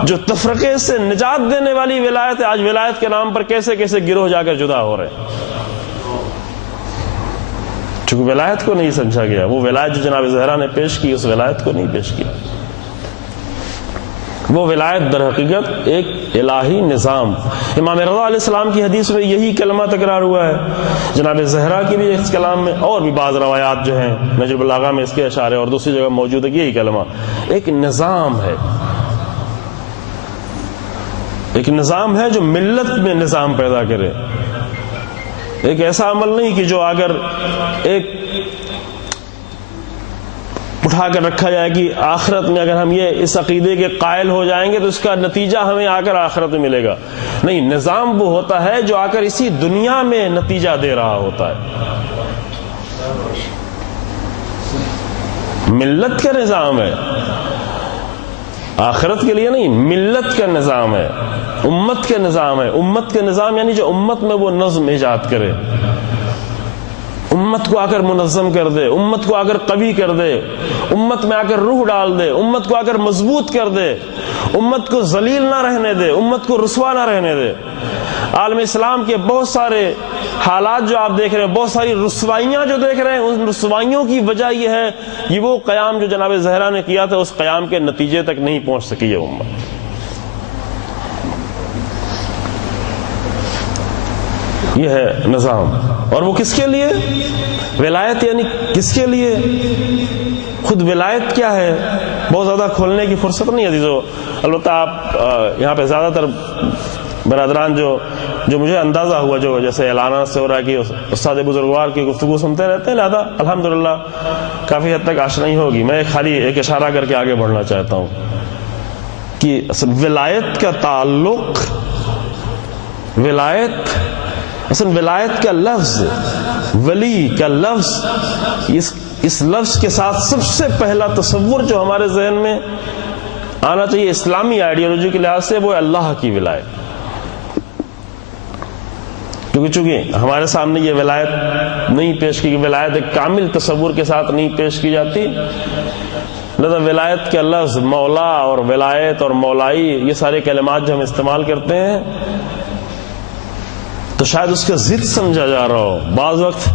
جو تفرقے سے نجات دینے والی ولایت ہے، آج ولایت کے نام پر کیسے کیسے گروہ جا کر جدا ہو رہے ہیں، چونکہ ولایت کو نہیں سمجھا گیا۔ وہ ولایت جو جناب زہرا نے پیش کی، اس ولایت کو نہیں پیش کی۔ وہ ولایت در حقیقت ایک الہی نظام۔ امام رضا علیہ السلام کی حدیث میں یہی کلمہ تکرار ہوا ہے، جناب زہرا کی بھی اس کلام میں، اور بھی بعض روایات جو ہیں نجر البلاغہ میں اس کے اشارے، اور دوسری جگہ موجود ہے یہی کلمہ۔ ایک نظام ہے، ایک نظام ہے جو ملت میں نظام پیدا کرے، ایک ایسا عمل نہیں کہ جو اگر ایک اٹھا کر رکھا جائے کہ آخرت میں اگر ہم یہ اس عقیدے کے قائل ہو جائیں گے تو اس کا نتیجہ ہمیں آ کر آخرت میں ملے گا، نہیں، نظام وہ ہوتا ہے جو آ کر اسی دنیا میں نتیجہ دے رہا ہوتا ہے۔ ملت کا نظام ہے، آخرت کے لیے نہیں، ملت کا نظام ہے، امت کا نظام ہے۔ امت کا نظام یعنی جو امت میں وہ نظم ایجاد کرے، امت کو آ کر منظم کر دے، امت کو آ کر قوی کر دے، امت میں آ کر روح ڈال دے، امت کو آ کر مضبوط کر دے، امت کو ذلیل نہ رہنے دے، امت کو رسوا نہ رہنے دے۔ عالم اسلام کے بہت سارے حالات جو آپ دیکھ رہے ہیں، بہت ساری رسوائیاں جو دیکھ رہے ہیں، ان رسوائیوں کی وجہ یہ ہے کہ وہ قیام جو جناب زہرا نے کیا تھا، اس قیام کے نتیجے تک نہیں پہنچ سکی یہ امت۔ یہ ہے نظام، اور وہ کس کے لیے؟ ولایت یعنی کس کے لیے؟ خود ولایت کیا ہے بہت زیادہ کھولنے کی فرصت نہیں عزیزو، البتہ آپ یہاں پہ زیادہ تر برادران جو مجھے اندازہ ہوا، جو جیسے اعلانات سے ہو رہا ہے کہ استاد بزرگوار کی گفتگو سنتے رہتے ہیں، لہذا الحمدللہ کافی حد تک آشنائی ہوگی۔ میں خالی ایک اشارہ کر کے آگے بڑھنا چاہتا ہوں کہ ولایت کا تعلق، ولایت کا لفظ، ولی کا لفظ، اس لفظ کے ساتھ سب سے پہلا تصور جو ہمارے ذہن میں آنا چاہیے اسلامی آئیڈیالوجی کے لحاظ سے، وہ اللہ کی ولایت، کیونکہ چونکہ ہمارے سامنے یہ ولایت نہیں پیش کی، ولایت ایک کامل تصور کے ساتھ نہیں پیش کی جاتی، لہذا ولایت کا لفظ، مولا اور ولایت اور مولائی، یہ سارے کلمات جو ہم استعمال کرتے ہیں تو شاید اس کا ضد سمجھا جا رہا ہو۔ بعض وقت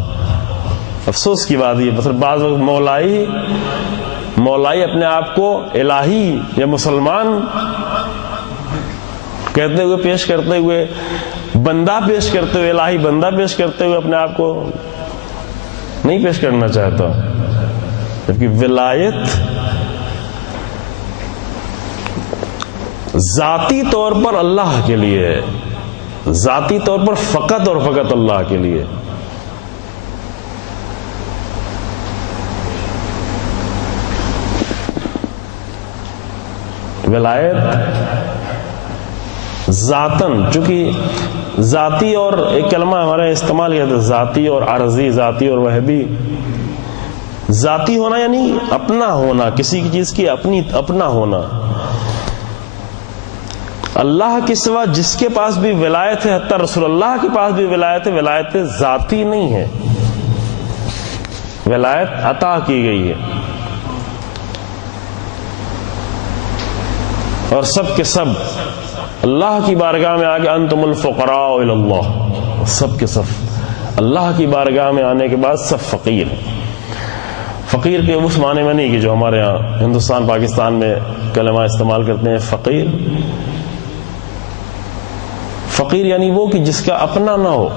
افسوس کی بات یہ، مطلب بعض وقت مولائی اپنے آپ کو الہی یا مسلمان کہتے ہوئے پیش کرتے ہوئے، بندہ پیش کرتے ہوئے، الہی بندہ پیش کرتے ہوئے اپنے آپ کو نہیں پیش کرنا چاہتا، جبکہ ولایت ذاتی طور پر اللہ کے لیے ہے، ذاتی طور پر فقط اور فقط اللہ کے لیے۔ ولایت ذاتن، چونکہ ذاتی اور ایک کلمہ ہمارے استعمال کیا تھا، ذاتی اور عرضی، ذاتی اور وہبی، ذاتی ہونا یعنی اپنا ہونا، کسی کی چیز کی اپنا ہونا. اللہ کے سوا جس کے پاس بھی ولایت ہے، حتی رسول اللہ کے پاس بھی ولایت ہے، ولایت ذاتی نہیں ہے، ولایت عطا کی گئی ہے. اور سب کے سب اللہ کی بارگاہ میں آگے انتم الفقراء الی اللہ، سب کے سب اللہ کی بارگاہ میں آنے کے بعد سب فقیر ہیں. فقیر کے اس معنی میں نہیں کہ جو ہمارے ہاں ہندوستان پاکستان میں کلمہ استعمال کرتے ہیں فقیر. فقیر یعنی وہ کہ جس کا اپنا نہ ہو،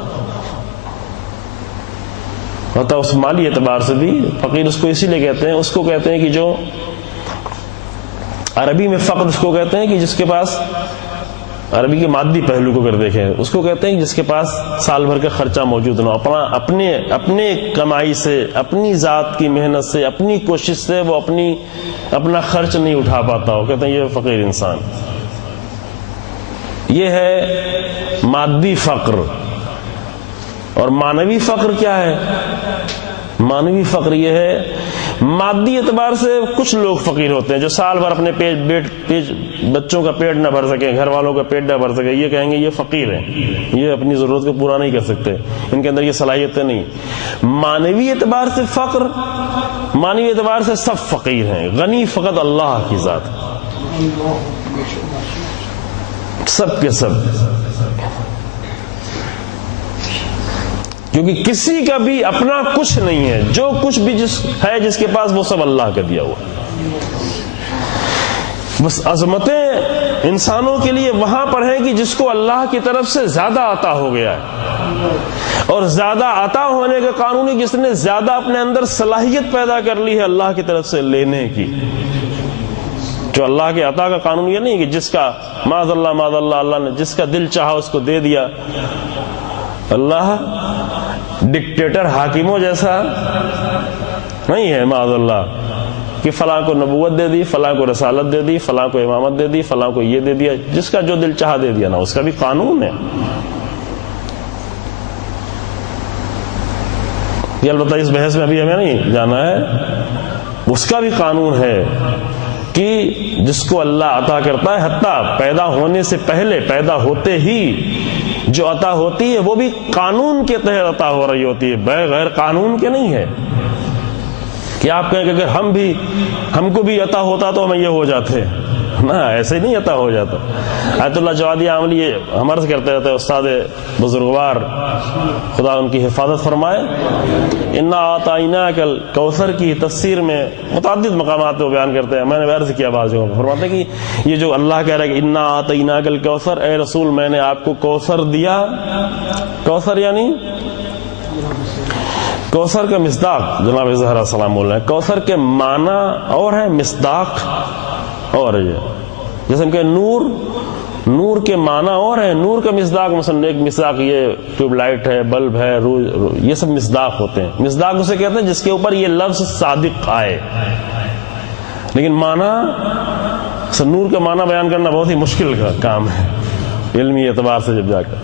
ہوتا اس مالی اعتبار سے بھی فقیر اس کو اسی لیے کہتے ہیں. اس کو کہتے ہیں کہ جو عربی میں فقر اس کو کہتے ہیں کہ جس کے پاس، عربی کے مادی پہلو کو اگر دیکھیں اس کو کہتے ہیں کہ جس کے پاس سال بھر کا خرچہ موجود نہ ہو، اپنے کمائی سے، اپنی ذات کی محنت سے، اپنی کوشش سے وہ اپنا خرچ نہیں اٹھا پاتا ہو، کہتے ہیں یہ فقیر انسان. یہ ہے مادی فقر. اور معنوی فقر کیا ہے؟ معنوی فقر یہ ہے، مادی اعتبار سے کچھ لوگ فقیر ہوتے ہیں جو سال بھر اپنے بچوں کا پیٹ نہ بھر سکیں، گھر والوں کا پیٹ نہ بھر سکیں، یہ کہیں گے یہ فقیر ہیں، یہ اپنی ضرورت کو پورا نہیں کر سکتے، ان کے اندر یہ صلاحیتیں نہیں. معنوی اعتبار سے فقر، معنوی اعتبار سے سب فقیر ہیں، غنی فقط اللہ کی ذات، سب کے سب. کیونکہ کسی کا بھی اپنا کچھ نہیں ہے، جو کچھ بھی جس کے پاس وہ سب اللہ کا دیا ہوا. بس عظمتیں انسانوں کے لیے وہاں پر ہیں کہ جس کو اللہ کی طرف سے زیادہ عطا ہو گیا ہے، اور زیادہ عطا ہونے کا قانون ہے جس نے زیادہ اپنے اندر صلاحیت پیدا کر لی ہے اللہ کی طرف سے لینے کی. جو اللہ کے عطا کا قانون یہ نہیں کہ جس کا معاذ اللہ اللہ نے جس کا دل چاہا اس کو دے دیا. اللہ ڈکٹیٹر حاکموں جیسا نہیں ہے معاذ اللہ کہ فلاں کو نبوت دے دی، فلاں کو رسالت دے دی، فلاں کو امامت دے دی، فلاں کو یہ دے دیا. جس کا جو دل چاہا دے دیا نا، اس کا بھی قانون ہے. یہ البتہ اس بحث میں ابھی ہمیں نہیں جانا ہے. اس کا بھی قانون ہے کہ جس کو اللہ عطا کرتا ہے، حتیٰ پیدا ہونے سے پہلے، پیدا ہوتے ہی جو عطا ہوتی ہے وہ بھی قانون کے تحت عطا ہو رہی ہوتی ہے، بغیر قانون کے نہیں ہے. کہ آپ کہیں کہ اگر ہم کو بھی عطا ہوتا تو ہمیں یہ ہو جاتے، نہ ایسے نہیں عطا ہو جاتا. آیت اللہ جوادی عاملی یہ ہمارے سے کرتے رہتے استاد بزرگوار، خدا ان کی حفاظت فرمائے. انا اعطیناک الکوثر کی تفسیر میں متعدد مقامات پہ بیان کرتے ہیں. میں نے عرض کیا بعض جگہوں پہ فرماتے ہیں کہ یہ جو اللہ کہہ رہا ہے کہ انا اعطیناک الکوثر، اے رسول میں نے آپ کو کوثر دیا. کوثر یعنی کوثر کا مصداق جناب زہرا سلام اللہ. کوثر کے معنی اور ہے، مصداق اور ہے. جیسے ہم کہ نور کے معنی اور ہے، نور کا مصداق مثلا ایک مصداق یہ ٹیوب لائٹ ہے، بلب ہے، یہ سب مصداق ہوتے ہیں. مصداق اسے کہتے ہیں جس کے اوپر یہ لفظ صادق آئے. لیکن معنی، نور کا معنی بیان کرنا بہت ہی مشکل کا کام ہے علمی اعتبار سے. جب جا کر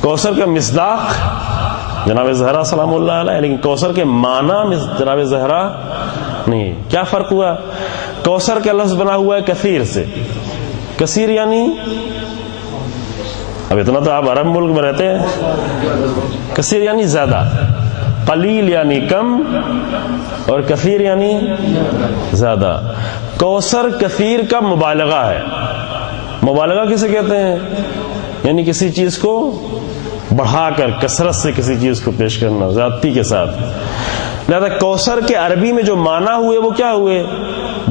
کوثر کا مصداق جناب زہرا سلام اللہ علیہ، لیکن کوثر کے معنی جناب زہرا نہیں. کیا فرق ہوا؟ کوثر کا لفظ بنا ہوا ہے کثیر سے. کثیر یعنی، اب اتنا تو آپ عرب ملک میں رہتے ہیں، کثیر یعنی زیادہ، قلیل یعنی کم، اور کثیر یعنی زیادہ. کوثر کثیر کا مبالغہ ہے. مبالغہ کسے کہتے ہیں؟ یعنی کسی چیز کو بڑھا کر، کثرت سے کسی چیز کو پیش کرنا، زیادتی کے ساتھ. لہذا کوثر کے عربی میں جو معنی ہوئے وہ کیا ہوئے؟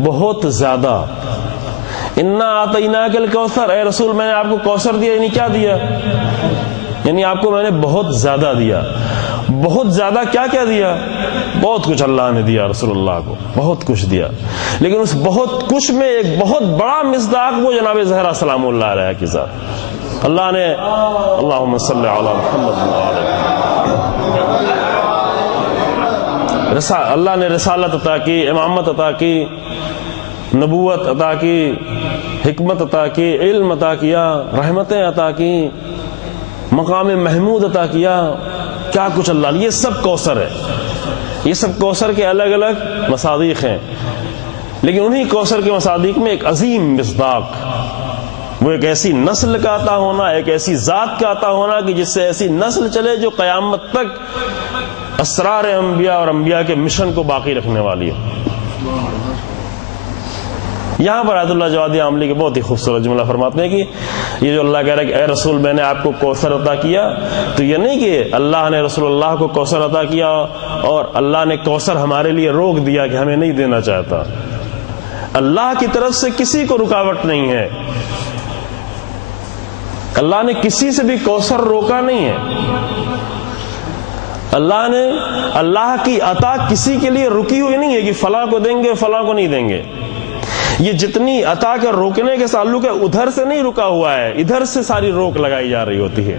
بہت زیادہ. انا اعطیناک الکوثر، اے رسول میں نے آپ کو کوثر دیا. یعنی کیا دیا؟ یعنی آپ کو میں نے بہت زیادہ دیا. بہت زیادہ کیا کیا دیا؟ بہت کچھ اللہ نے دیا رسول اللہ کو، بہت کچھ دیا. لیکن اس بہت کچھ میں ایک بہت بڑا مصداق وہ جناب زہرا سلام اللہ علیہ کی ذات. اللہ نے اللہم صلی علی محمد اللہ نے رسالت عطا کی، امامت عطا کی، نبوت عطا کی، حکمت عطا کی، علم عطا کیا، رحمتیں عطا کی، مقام محمود عطا کیا. کیا کچھ اللہ نے، یہ سب کوثر ہے. یہ سب کوثر کے الگ الگ مصادیق ہیں، لیکن انہی کوثر کے مصادیق میں ایک عظیم مصداق، وہ ایک ایسی نسل کا عطا ہونا، ایک ایسی ذات کا عطا ہونا کہ جس سے ایسی نسل چلے جو قیامت تک اسرار انبیاء اور انبیاء کے مشن کو باقی رکھنے والی ہے۔ یہاں پر آیت اللہ جوادی عاملی کے بہت ہی خوبصورت جملہ فرماتے ہیں کہ یہ جو اللہ کہہ رہا ہے کہ اے رسول میں نے آپ کو کوثر عطا کیا، تو یہ نہیں کہ اللہ نے رسول اللہ کو کوثر عطا کیا اور اللہ نے کوثر ہمارے لیے روک دیا کہ ہمیں نہیں دینا چاہتا۔ اللہ کی طرف سے کسی کو رکاوٹ نہیں ہے، اللہ نے کسی سے بھی کوثر روکا نہیں ہے، اللہ کی عطا کسی کے لیے رکی ہوئی نہیں ہے کہ فلاں کو دیں گے فلاں کو نہیں دیں گے۔ یہ جتنی عطا کے روکنے کے تعلق ہے ادھر سے نہیں رکا ہوا ہے، ادھر سے ساری روک لگائی جا رہی ہوتی ہے،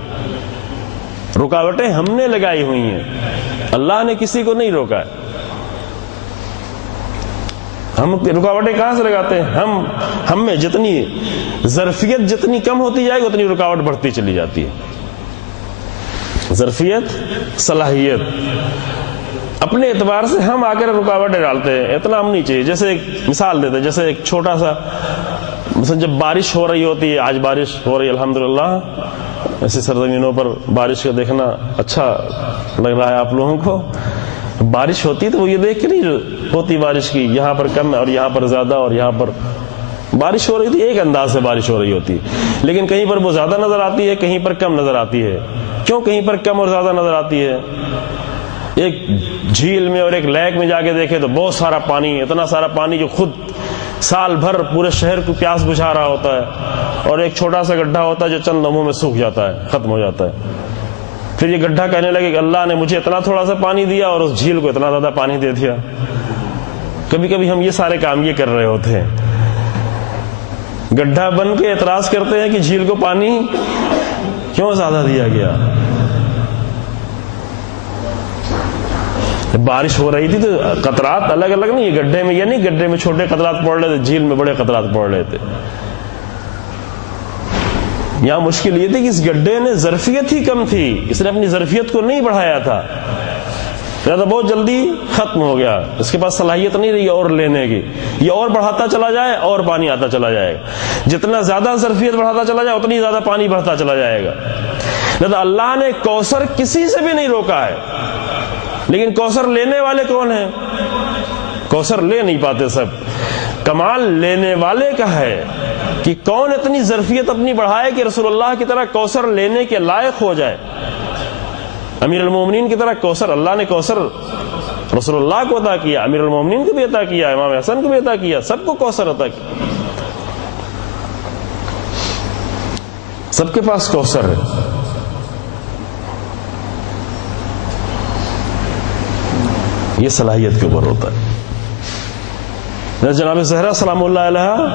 رکاوٹیں ہم نے لگائی ہوئی ہیں، اللہ نے کسی کو نہیں روکا ہے۔ ہم رکاوٹیں کہاں سے لگاتے ہیں؟ ہم میں جتنی ظرفیت جتنی کم ہوتی جائے گی اتنی رکاوٹ بڑھتی چلی جاتی ہے۔ ظرفیت، صلاحیت، اپنے اعتبار سے ہم آ کر رکاوٹیں ڈالتے ہیں، اتنا ہم نہیں چاہیے۔ جیسے ایک مثال دیتے ہیں، جیسے ایک چھوٹا سا مثلا جب بارش ہو رہی ہوتی ہے، آج بارش ہو رہی ہے الحمدللہ، ایسی سرزمینوں پر بارش کا دیکھنا اچھا لگ رہا ہے آپ لوگوں کو۔ بارش ہوتی ہے تو وہ یہ دیکھ کے نہیں ہوتی بارش کی یہاں پر کم اور یہاں پر زیادہ اور یہاں پر بارش ہو رہی تھی، ایک انداز سے بارش ہو رہی ہوتی ہے، لیکن کہیں پر وہ زیادہ نظر آتی ہے، کہیں پر کم نظر آتی ہے۔ کیوں کہیں پر کم اور زیادہ نظر آتی ہے؟ ایک جھیل میں اور ایک لیک میں جا کے دیکھے تو بہت سارا پانی، اتنا سارا پانی جو خود سال بھر پورے شہر کو پیاس بجھا رہا ہوتا ہے، اور ایک چھوٹا سا گڈھا ہوتا ہے جو چند لمحوں میں سوکھ جاتا ہے، ختم ہو جاتا ہے۔ پھر یہ گڈھا کہنے لگے کہ اللہ نے مجھے اتنا تھوڑا سا پانی دیا اور اس جھیل کو اتنا زیادہ پانی دے دیا۔ کبھی کبھی ہم یہ سارے کام یہ کر رہے ہوتے ہیں، گڈھا بن کے اعتراض کرتے ہیں کہ جھیل کو پانی کیوں زیادہ دیا گیا۔ بارش ہو رہی تھی تو قطرات الگ الگ نہیں، گڈھے میں یہ نہیں گڈھے میں چھوٹے قطرات پڑ رہے تھے، جھیل میں بڑے قطرات پڑ رہے تھے۔ یہاں مشکل یہ تھی کہ اس گڈھے نے ظرفیت ہی کم تھی، اس نے اپنی ظرفیت کو نہیں بڑھایا تھا، لہذا بہت جلدی ختم ہو گیا، اس کے پاس صلاحیت نہیں رہی اور لینے کی، یہ اور بڑھاتا چلا جائے اور پانی آتا چلا جائے گا، جتنا زیادہ ظرفیت بڑھاتا چلا جائے اتنی زیادہ پانی بڑھتا چلا جائے گا۔ لہذا اللہ نے کوثر کسی سے بھی نہیں روکا ہے، لیکن کوثر لینے والے کون ہیں؟ کوثر لے نہیں پاتے سب، کمال لینے والے کا ہے کہ کون اتنی ظرفیت اپنی بڑھائے کہ رسول اللہ کی طرح کوثر لینے کے لائق ہو جائے۔ امیر المومنین کی طرح کوثر، اللہ نے کوثر رسول اللہ کو عطا کیا، امیر المومنین کو بھی عطا کیا، امام حسن کو بھی عطا کیا، سب کو کوثر عطا کیا، سب کے پاس کوثر ہے۔ یہ صلاحیت کے اوپر ہوتا ہے۔ جناب زہرا سلام اللہ علیہ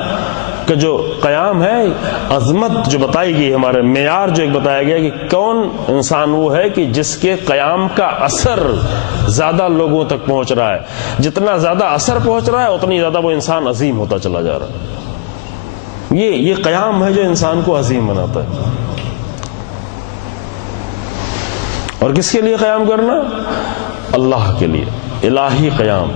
کا جو قیام ہے، عظمت جو بتائی گئی، ہمارے معیار جو ایک بتایا گیا کہ کون انسان وہ ہے کہ جس کے قیام کا اثر زیادہ لوگوں تک پہنچ رہا ہے، جتنا زیادہ اثر پہنچ رہا ہے اتنی زیادہ وہ انسان عظیم ہوتا چلا جا رہا ہے۔ یہ قیام ہے جو انسان کو عظیم بناتا ہے۔ اور کس کے لیے قیام کرنا؟ اللہ کے لیے، الہی قیام۔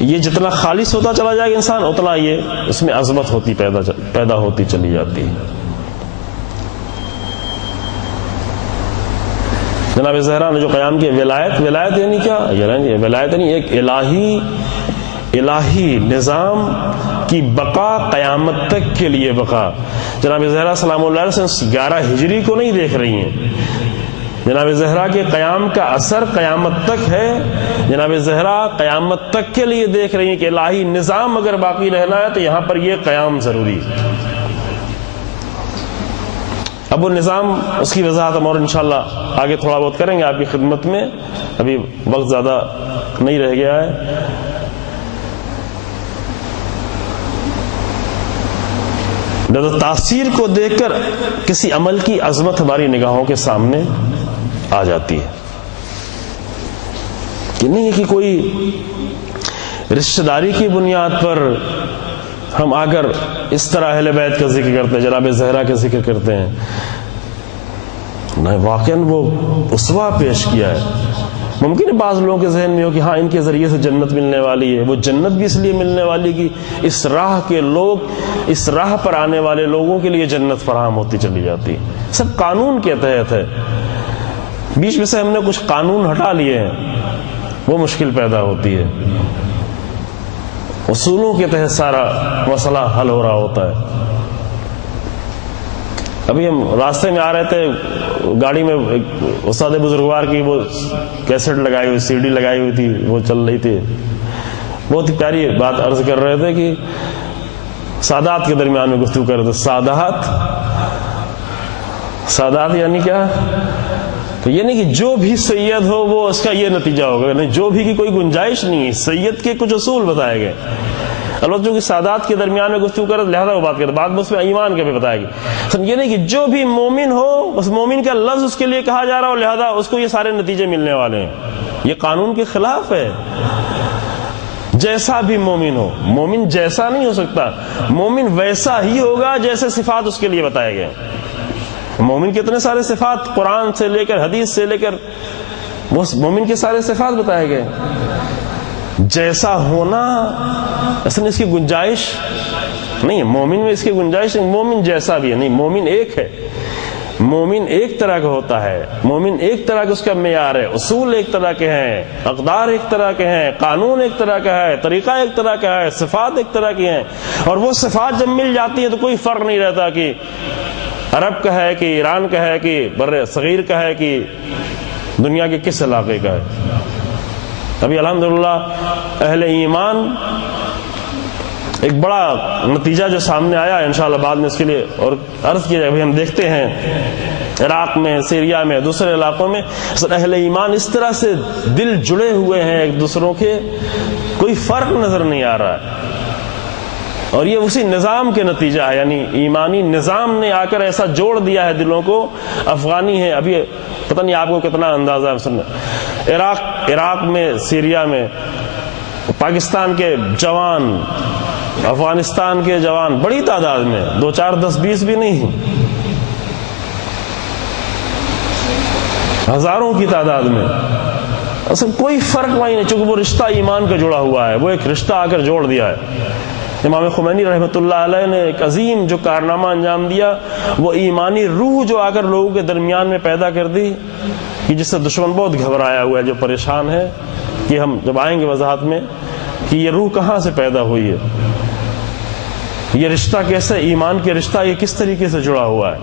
یہ جتنا خالص ہوتا چلا جائے گا انسان، اتنا یہ اس میں عظمت ہوتی پیدا ہوتی چلی جاتی ہے۔ جناب زہرا نے جو قیام کیا، ولایت یعنی کیا؟ ولایت یعنی ایک الہی نظام کی بقا، قیامت تک کے لیے بقا۔ جناب زہرا سلام اللہ علیہ وسلم 11 ہجری کو نہیں دیکھ رہی ہیں، جناب زہرا کے قیام کا اثر قیامت تک ہے، جناب زہرا قیامت تک کے لیے دیکھ رہی ہیں کہ الہی نظام اگر باقی رہنا ہے تو یہاں پر یہ قیام ضروری ہے۔ اب وہ نظام، اس کی وضاحت ہم اور انشاءاللہ آگے تھوڑا بہت کریں گے آپ کی خدمت میں، ابھی وقت زیادہ نہیں رہ گیا ہے۔ تاثیر کو دیکھ کر کسی عمل کی عظمت ہماری نگاہوں کے سامنے آ جاتی ہے، یہ نہیں ہے کہ کوئی رشتہ داری کی بنیاد پر ہم آ کر اس طرح اہل بیت کا ذکر کرتے ہیں، جناب زہرا کا ذکر کرتے ہیں، نہ واقعاً وہ اسوہ پیش کیا ہے، ممکن ہے بعض لوگوں کے ذہن میں ہو کہ ہاں ان کے ذریعے سے جنت ملنے والی ہے. وہ جنت بھی اس لیے ملنے والی کہ اس راہ کے لوگ، اس راہ پر آنے والے لوگوں کے لیے جنت فراہم ہوتی چلی جاتی. سب قانون کے تحت ہے. بیچ میں سے ہم نے کچھ قانون ہٹا لیے ہیں، وہ مشکل پیدا ہوتی ہے. اصولوں کے تحت سارا مسئلہ حل ہو رہا ہوتا ہے. ابھی ہم راستے میں آ رہے تھے، گاڑی میں استاد بزرگوار کی وہ کیسٹ لگائی ہوئی، CD لگائی ہوئی تھی، وہ چل رہی تھی. بہت ہی پیاری بات عرض کر رہے تھے کہ سادات کے درمیان میں گفتگو کر رہے تھے. سادات یعنی کیا؟ تو یہ نہیں کہ جو بھی سید ہو وہ اس کا یہ نتیجہ ہوگا، نہیں، جو بھی کی کوئی گنجائش نہیں ہے. سید کے کچھ اصول بتائے گئے. البتہ جو کہ سادات کے درمیان میں گفتگو کرے لہذا وہ بات کرتے، بعد میں اس میں ایمان کے بھی بتائے گی. یہ نہیں کہ جو بھی مومن ہو بس مومن کا لفظ اس کے لیے کہا جا رہا ہو لہذا اس کو یہ سارے نتیجے ملنے والے ہیں. یہ قانون کے خلاف ہے. جیسا بھی مومن ہو، مومن جیسا نہیں ہو سکتا، مومن ویسا ہی ہوگا جیسے صفات اس کے لیے بتائے گئے. مومن کے اتنے سارے صفات قرآن سے لے کر حدیث سے لے کر وہ مومن کے سارے صفات بتائے گئے. جیسا ہونا اصل اس کی گنجائش نہیں ہے. مومن میں اس کی گنجائش نہیں. مومن جیسا بھی ہے نہیں، مومن ایک ہے. مومن ایک طرح کا ہوتا ہے. مومن ایک طرح کا اس کا معیار ہے. اصول ایک طرح کے ہیں، اقدار ایک طرح کے ہیں، قانون ایک طرح کا ہے، طریقہ ایک طرح کا ہے، صفات ایک طرح کی ہیں. اور وہ صفات جب مل جاتی ہیں تو کوئی فرق نہیں رہتا کہ عرب کا ہے کہ ایران کا ہے کہ بر صغیر کا ہے کہ دنیا کے کس علاقے کا ہے. ابھی الحمدللہ اہل ایمان ایک بڑا نتیجہ جو سامنے آیا ہے، انشاءاللہ بعد میں اس کے لیے اور عرض کیا جائے. ابھی ہم دیکھتے ہیں عراق میں، سیریا میں، دوسرے علاقوں میں اہل ایمان اس طرح سے دل جڑے ہوئے ہیں ایک دوسروں کے، کوئی فرق نظر نہیں آ رہا ہے. اور یہ اسی نظام کے نتیجہ ہے، یعنی ایمانی نظام نے آ کر ایسا جوڑ دیا ہے دلوں کو. افغانی ہے، ابھی پتہ نہیں آپ کو کتنا اندازہ ہے، عراق میں، سیریا میں پاکستان کے جوان، افغانستان کے جوان بڑی تعداد میں، 2 4 10 20 بھی نہیں، ہزاروں کی تعداد میں. اصل کوئی فرق وہی نہیں، چونکہ وہ رشتہ ایمان کا جڑا ہوا ہے. وہ ایک رشتہ آ کر جوڑ دیا ہے. امام خمینی رحمۃ اللہ علیہ نے ایک عظیم جو کارنامہ انجام دیا، وہ ایمانی روح جو آ کر لوگوں کے درمیان میں پیدا کر دی کہ جس سے دشمن بہت گھبرایا ہوا ہے، جو پریشان ہے کہ ہم جب آئیں گے وضاحت میں کہ یہ روح کہاں سے پیدا ہوئی ہے، یہ رشتہ کیسے، ایمان کے رشتہ یہ کس طریقے سے جڑا ہوا ہے.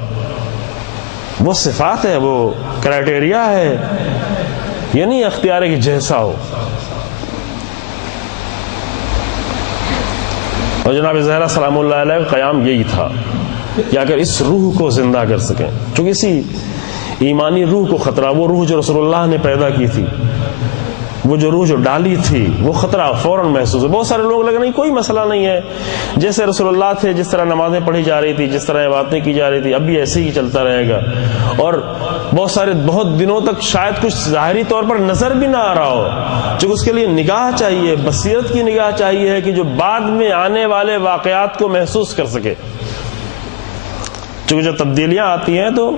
وہ صفات ہے، وہ کرائٹیریا ہے، یہ نہیں اختیار ہے کہ جیسا ہو. اور جناب زہرا سلام اللہ علیہ کا قیام یہی تھا کہ اگر اس روح کو زندہ کر سکیں، چونکہ اسی ایمانی روح کو خطرہ، وہ روح جو رسول اللہ نے پیدا کی تھی، وہ جو روح جو ڈالی تھی، وہ خطرہ فوراً محسوس ہے. بہت سارے لوگ لگ نہیں، کوئی مسئلہ نہیں ہے، جیسے رسول اللہ تھے، جس طرح نمازیں پڑھی جا رہی تھی، جس طرح عبادتیں کی جا رہی تھی، اب بھی ایسے ہی چلتا رہے گا. اور بہت دنوں تک شاید کچھ ظاہری طور پر نظر بھی نہ آ رہا ہو، چونکہ اس کے لیے نگاہ چاہیے، بصیرت کی نگاہ چاہیے ہے کہ جو بعد میں آنے والے واقعات کو محسوس کر سکے. چونکہ جو تبدیلیاں آتی ہیں تو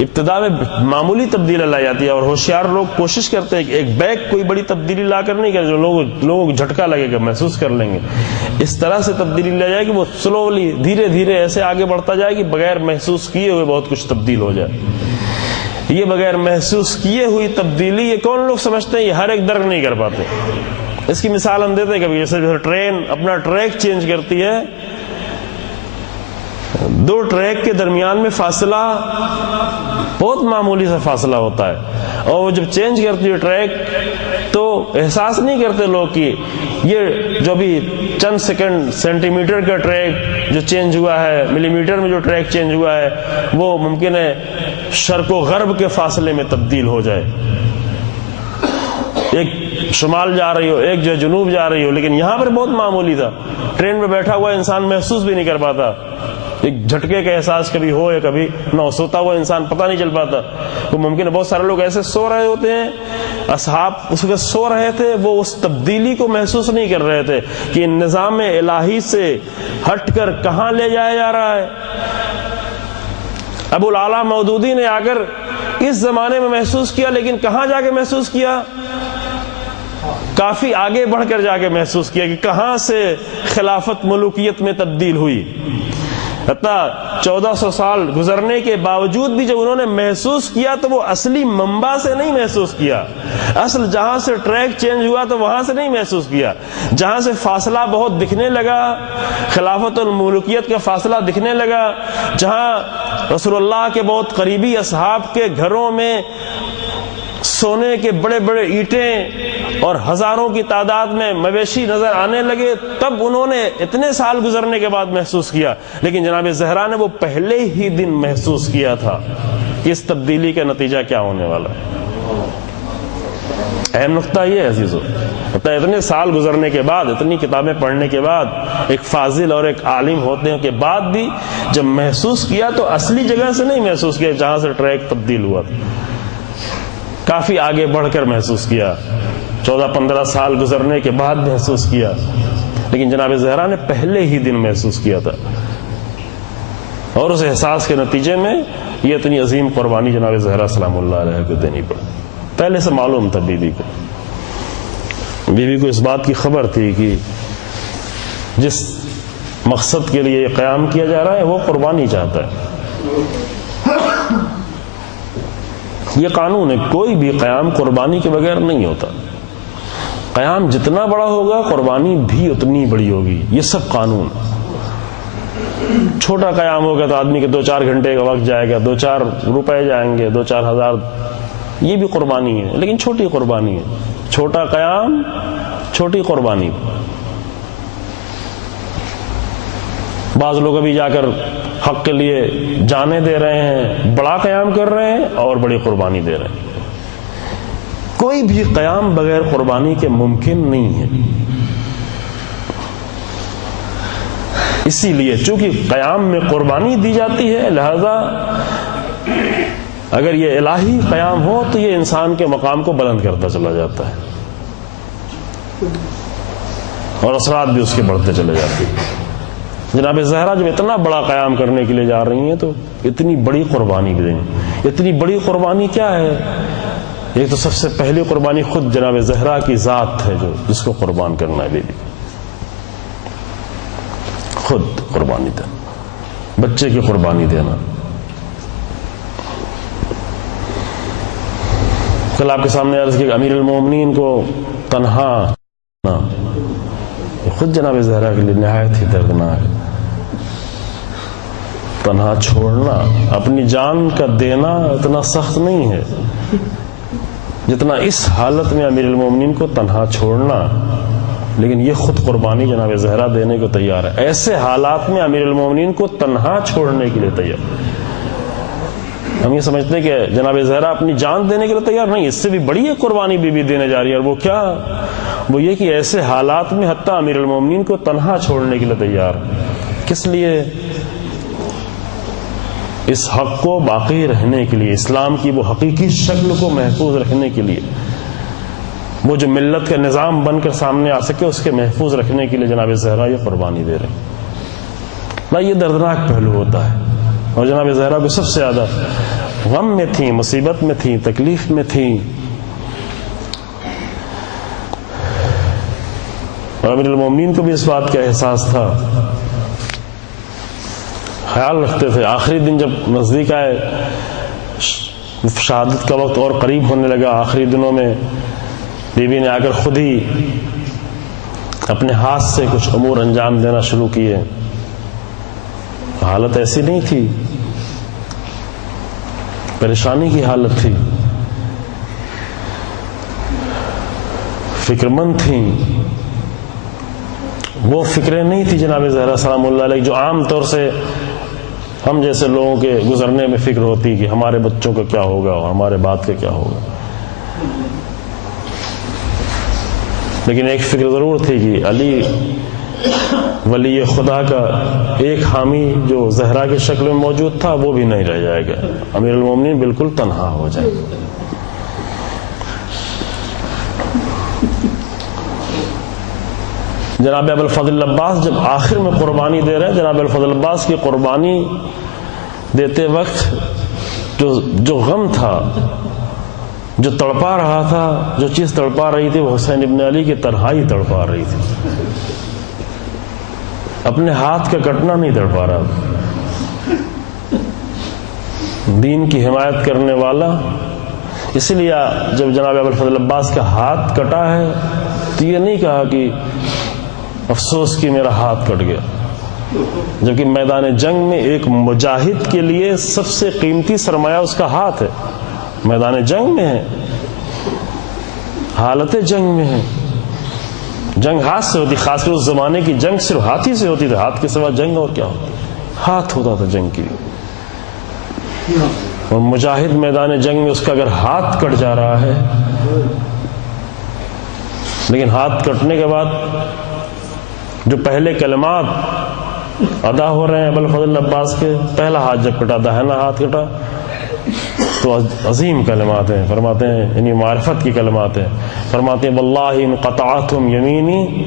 ابتدا میں معمولی تبدیلی لائی جاتی ہے، اور ہوشیار لوگ کوشش کرتے ہیں کہ ایک بیک کوئی بڑی تبدیلی لا کر نہیں کرے جو لوگوں کو جھٹکا لگے گا، محسوس کر لیں گے. اس طرح سے تبدیلی لائی جائے کہ وہ سلولی، دھیرے دھیرے ایسے آگے بڑھتا جائے کہ بغیر محسوس کیے ہوئے بہت کچھ تبدیل ہو جائے. یہ بغیر محسوس کیے ہوئی تبدیلی یہ کون لوگ سمجھتے ہیں، یہ ہر ایک درک نہیں کر پاتے. اس کی مثال ہم دیتے ہیں کبھی، جیسے ٹرین اپنا ٹریک چینج کرتی ہے، 2 ٹریک کے درمیان میں فاصلہ بہت معمولی سا فاصلہ ہوتا ہے، اور وہ جب چینج کرتی ہے ٹریک تو احساس نہیں کرتے لوگ کہ یہ جو بھی چند سیکنڈ سینٹی میٹر کا ٹریک جو چینج ہوا ہے، ملی میٹر میں جو ٹریک چینج ہوا ہے، وہ ممکن ہے شرق و غرب کے فاصلے میں تبدیل ہو جائے. ایک شمال جا رہی ہو، ایک جو جنوب جا رہی ہو، لیکن یہاں پر بہت معمولی تھا. ٹرین میں بیٹھا ہوا انسان محسوس بھی نہیں کر پاتا، ایک جھٹکے کا احساس کبھی ہو یا کبھی نہ ہو، سوتا ہوا انسان پتہ نہیں چل پاتا. وہ ممکن ہے بہت سارے لوگ ایسے سو رہے ہوتے ہیں، اصحاب اس وقت سو رہے تھے، وہ اس تبدیلی کو محسوس نہیں کر رہے تھے کہ نظام الہی سے ہٹ کر کہاں لے جایا جا رہا ہے. ابو العلا مودودی نے آ کر اس زمانے میں محسوس کیا، لیکن کہاں جا کے محسوس کیا؟ کافی آگے بڑھ کر جا کے محسوس کیا کہ کہاں سے خلافت ملوکیت میں تبدیل ہوئی۔ حتیٰ 1400 سال گزرنے کے باوجود بھی جب انہوں نے محسوس کیا تو وہ اصلی منبع سے نہیں محسوس کیا، اصل جہاں سے ٹریک چینج ہوا تو وہاں سے نہیں محسوس کیا، جہاں سے فاصلہ بہت دکھنے لگا، خلافت الملوکیت کا فاصلہ دکھنے لگا، جہاں رسول اللہ کے بہت قریبی اصحاب کے گھروں میں سونے کے بڑے بڑے اینٹیں اور ہزاروں کی تعداد میں مویشی نظر آنے لگے، تب انہوں نے اتنے سال گزرنے کے بعد محسوس کیا۔ لیکن جناب زہرا نے وہ پہلے ہی دن محسوس کیا تھا کہ اس تبدیلی کا نتیجہ کیا ہونے والا ہے۔ اہم نقطہ یہ ہے عزیزو، اتنے سال گزرنے کے بعد، اتنی کتابیں پڑھنے کے بعد، ایک فاضل اور ایک عالم ہونے کے بعد بھی جب محسوس کیا تو اصلی جگہ سے نہیں محسوس کیا جہاں سے ٹریک تبدیل ہوا تھا، کافی آگے بڑھ کر محسوس کیا، 14-15 سال گزرنے کے بعد محسوس کیا۔ لیکن جناب زہرا نے پہلے ہی دن محسوس کیا تھا، اور اس احساس کے نتیجے میں یہ اتنی عظیم قربانی جناب زہرا سلام اللہ علیہ کو دینی پڑی۔ پہلے سے معلوم تھا بیوی کو اس بات کی خبر تھی کہ جس مقصد کے لیے یہ قیام کیا جا رہا ہے وہ قربانی چاہتا ہے۔ یہ قانون ہے، کوئی بھی قیام قربانی کے بغیر نہیں ہوتا۔ قیام جتنا بڑا ہوگا قربانی بھی اتنی بڑی ہوگی، یہ سب قانون۔ چھوٹا قیام ہوگا تو آدمی کے 2-4 گھنٹے کا وقت جائے گا، 2-4 روپے جائیں گے، 2-4 ہزار، یہ بھی قربانی ہے، لیکن چھوٹی قربانی ہے۔ چھوٹا قیام، چھوٹی قربانی۔ بعض لوگ ابھی جا کر حق کے لیے جانیں دے رہے ہیں، بڑا قیام کر رہے ہیں اور بڑی قربانی دے رہے ہیں۔ کوئی بھی قیام بغیر قربانی کے ممکن نہیں ہے۔ اسی لیے چونکہ قیام میں قربانی دی جاتی ہے، لہذا اگر یہ الہی قیام ہو تو یہ انسان کے مقام کو بلند کرتا چلا جاتا ہے اور اثرات بھی اس کے بڑھتے چلے جاتے ہیں۔ جناب زہرا جب اتنا بڑا قیام کرنے کے لیے جا رہی ہیں تو اتنی بڑی قربانی بھی دیں۔ اتنی بڑی قربانی کیا ہے؟ ایک تو سب سے پہلی قربانی خود جناب زہرا کی ذات ہے، جو جس کو قربان کرنا ہے، بیوی خود قربانی دینا، بچے کی قربانی دینا۔ کل آپ کے سامنے عرض کی امیر المومنین کو تنہا خود جناب زہرا کے لیے نہایت ہی دردناک ہے۔ تنہا چھوڑنا، اپنی جان کا دینا اتنا سخت نہیں ہے جتنا اس حالت میں امیر المومنین کو تنہا چھوڑنا، لیکن یہ خود قربانی جناب زہرا دینے کو تیار ہے۔ ایسے حالات میں امیر المومنین کو تنہا چھوڑنے کے لیے تیار۔ ہم یہ سمجھتے ہیں کہ جناب زہرا اپنی جان دینے کے لیے تیار نہیں، اس سے بھی بڑی ایک قربانی بیوی دینے جا رہی ہے، اور وہ کیا؟ وہ یہ کہ ایسے حالات میں حتیٰ امیر المومنین کو تنہا چھوڑنے کے لیے تیار۔ کس لیے؟ اس حق کو باقی رہنے کے لیے، اسلام کی وہ حقیقی شکل کو محفوظ رکھنے کے لیے، وہ جو ملت کا نظام بن کر سامنے آ سکے اس کے محفوظ رکھنے کے لیے جناب زہرا یہ قربانی دے رہے ہیں۔ یہ دردناک پہلو ہوتا ہے، اور جناب زہرا کو سب سے زیادہ غم میں تھیں، مصیبت میں تھیں، تکلیف میں تھیں، اور امیر المومنین کو بھی اس بات کا احساس تھا، خیال رکھتے تھے۔ آخری دن جب نزدیک آئے، شہادت کا وقت اور قریب ہونے لگا، آخری دنوں میں بیوی نے آ کر خود ہی اپنے ہاتھ سے کچھ امور انجام دینا شروع کیے۔ حالت ایسی نہیں تھی، پریشانی کی حالت تھی، فکر مند تھیں۔ وہ فکریں نہیں تھی جناب زہرا سلام اللہ علیہ جو عام طور سے ہم جیسے لوگوں کے گزرنے میں فکر ہوتی کہ ہمارے بچوں کا کیا ہوگا اور ہمارے بعد کا کیا ہوگا، لیکن ایک فکر ضرور تھی کہ علی ولی خدا کا ایک حامی جو زہرا کی شکل میں موجود تھا وہ بھی نہیں رہ جائے گا، امیر المومنین بالکل تنہا ہو جائے گا۔ جناب ابوالفضل عباس جب آخر میں قربانی دے رہے ہیں، جناب ابوالفضل عباس کی قربانی دیتے وقت جو غم تھا، جو تڑپا رہا تھا، جو چیز تڑپا رہی تھی وہ حسین ابن علی کی تنہائی تڑپا رہی تھی، اپنے ہاتھ کا کٹنا نہیں تڑپا رہا تھا۔ دین کی حمایت کرنے والا، اسی لیے جب جناب ابوالفضل عباس کا ہاتھ کٹا ہے تو یہ نہیں کہا کہ افسوس کہ میرا ہاتھ کٹ گیا، جبکہ میدان جنگ میں ایک مجاہد کے لیے سب سے قیمتی سرمایہ اس کا ہاتھ ہے، میدان جنگ میں ہے، حالت جنگ میں ہے، جنگ ہاتھ سے ہوتی، خاص کر اس زمانے کی جنگ صرف ہاتھ ہی سے ہوتی تھی، ہاتھ کے سوا جنگ اور کیا ہوتی، ہاتھ ہوتا تھا جنگ کے لیے، اور مجاہد میدان جنگ میں اس کا اگر ہاتھ کٹ جا رہا ہے، لیکن ہاتھ کٹنے کے بعد جو پہلے کلمات ادا ہو رہے ہیں ابوالفضل عباس کے، پہلا ہاتھ جب کٹا، داہنا ہاتھ کٹا تو عظیم کلمات ہیں، فرماتے ہیں یعنی معرفت کی کلمات ہیں، فرماتے ہیں واللہ ان قطعتم یمینی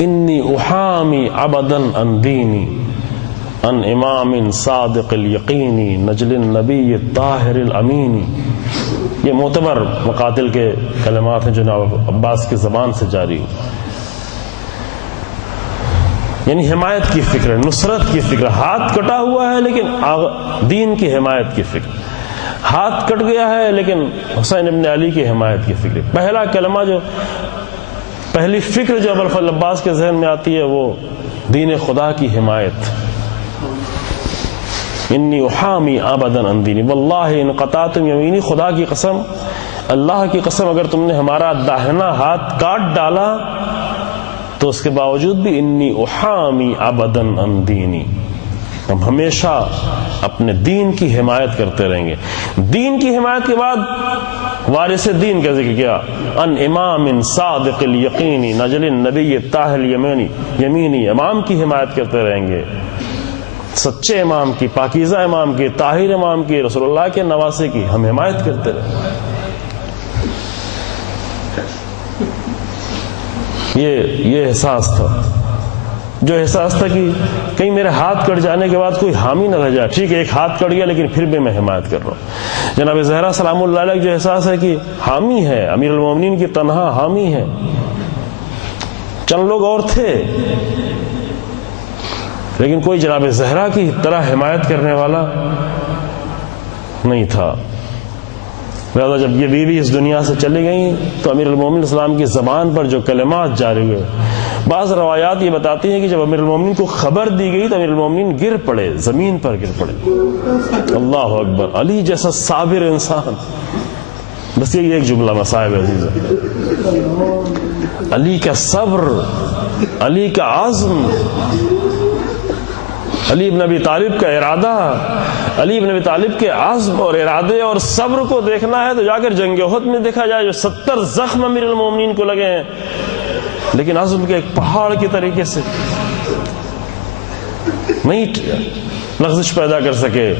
انی احامی ابدا عن دینی ان امام صادق الیقینی نجل النبی الطاہر الامینی۔ یہ معتبر مقاتل کے کلمات ہیں جو جناب عباس کی زبان سے جاری ہوئے، یعنی حمایت کی فکر ہے، نصرت کی فکر، ہاتھ کٹا ہوا ہے لیکن دین کی حمایت کی فکر، ہاتھ کٹ گیا ہے لیکن حسین ابن علی کی حمایت کی فکر۔ پہلا کلمہ جو، پہلی فکر جو ابوالفضل عباس کے ذہن میں آتی ہے وہ دین خدا کی حمایت، انی احامی ابدا عن دینی واللہ ان قطعتم یمینی، خدا کی قسم، اللہ کی قسم اگر تم نے ہمارا داہنا ہاتھ کاٹ ڈالا تو اس کے باوجود بھی انی احامی ابدا عن دینی، ہم ہمیشہ اپنے دین کی حمایت کرتے رہیں گے۔ دین کی حمایت کے بعد وارث دین کا ذکر کیا، ان امام صادق الیقینی نجل النبی الطاہر یمینی، امام کی حمایت کرتے رہیں گے، سچے امام کی، پاکیزہ امام کی، طاہر امام کی، رسول اللہ کے نواسے کی ہم حمایت کرتے رہیں گے۔ یہ احساس تھا، جو احساس تھا کہ کہیں میرے ہاتھ کٹ جانے کے بعد کوئی حامی نہ رہ جائے، ٹھیک ہے ایک ہاتھ کٹ گیا لیکن پھر بھی میں حمایت کر رہا ہوں۔ جناب زہرا سلام اللہ علیہ جو احساس ہے کہ حامی ہے، امیر المومنین کی تنہا حامی ہے، چند لوگ اور تھے لیکن کوئی جناب زہرا کی طرح حمایت کرنے والا نہیں تھا۔ لہذا جب یہ بیوی اس دنیا سے چلی گئیں تو امیر المومنین اسلام کی زبان پر جو کلمات جاری ہوئے، بعض روایات یہ بتاتی ہیں کہ جب امیر المومنین کو خبر دی گئی تو امیر المومنین گر پڑے، زمین پر گر پڑے۔ اللہ اکبر، علی جیسا صابر انسان، بس یہ ایک جملہ مصائب عزیز ہے، علی کا صبر، علی کا عزم، علی بن ابی طالب کا ارادہ، علی بن ابی طالب کے عزم اور ارادے اور صبر کو دیکھنا ہے تو جا کر جنگ احد میں دیکھا جائے، جو 70 زخم امیر المومنین کو لگے ہیں لیکن عزم کے ایک پہاڑ کی طریقے سے نہیں لغزش پیدا کر سکے۔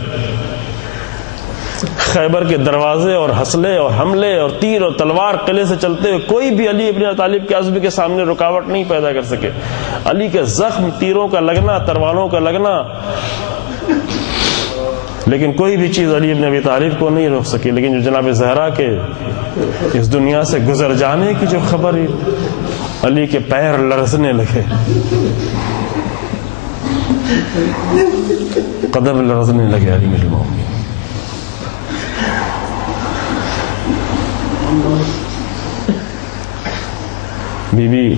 خیبر کے دروازے اور حصلے اور حملے اور تیر اور تلوار قلعے سے چلتے ہوئے کوئی بھی علی ابن ابی طالب کے عزم کے سامنے رکاوٹ نہیں پیدا کر سکے۔ علی کے زخم، تیروں کا لگنا، تلواروں کا لگنا، لیکن کوئی بھی چیز علی ابن ابی طالب کو نہیں روک سکی۔ لیکن جو جناب زہرا کے اس دنیا سے گزر جانے کی جو خبر ہے، علی کے پیر لرزنے لگے، قدم لرزنے لگے علی المومنین۔ بی بی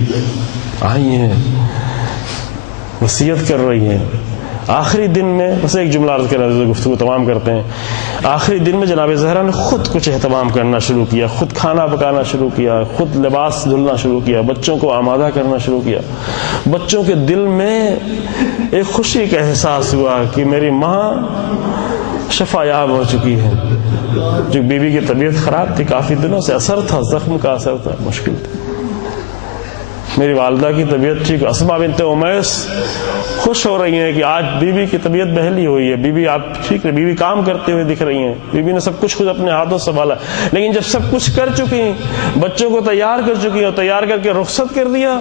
آئی ہیں، وصیت کر رہی ہیں، آخری دن میں بس ایک جملہ عرض کر گفتگو تمام کرتے ہیں۔ آخری دن میں جناب زہرا نے خود کچھ اہتمام کرنا شروع کیا، خود کھانا پکانا شروع کیا، خود لباس دھلنا شروع کیا، بچوں کو آمادہ کرنا شروع کیا۔ بچوں کے دل میں ایک خوشی کا احساس ہوا کہ میری ماں شفا یاب ہو چکی ہے۔ جو بیوی کی طبیعت خراب تھی، کافی دنوں سے اثر تھا، زخم کا اثر تھا، مشکل تھا۔ میری والدہ کی طبیعت ٹھیک. اسماء بنت امیس خوش ہو رہی ہیں کہ آج بیوی کی طبیعت بحلی ہوئی ہے, بیوی آپ ٹھیک ہے, بیوی کام کرتے ہوئے دکھ رہی ہیں, بیوی نے سب کچھ خود اپنے ہاتھوں سنبھالا. لیکن جب سب کچھ کر چکی ہیں, بچوں کو تیار کر چکی ہیں اور تیار کر کے رخصت کر دیا,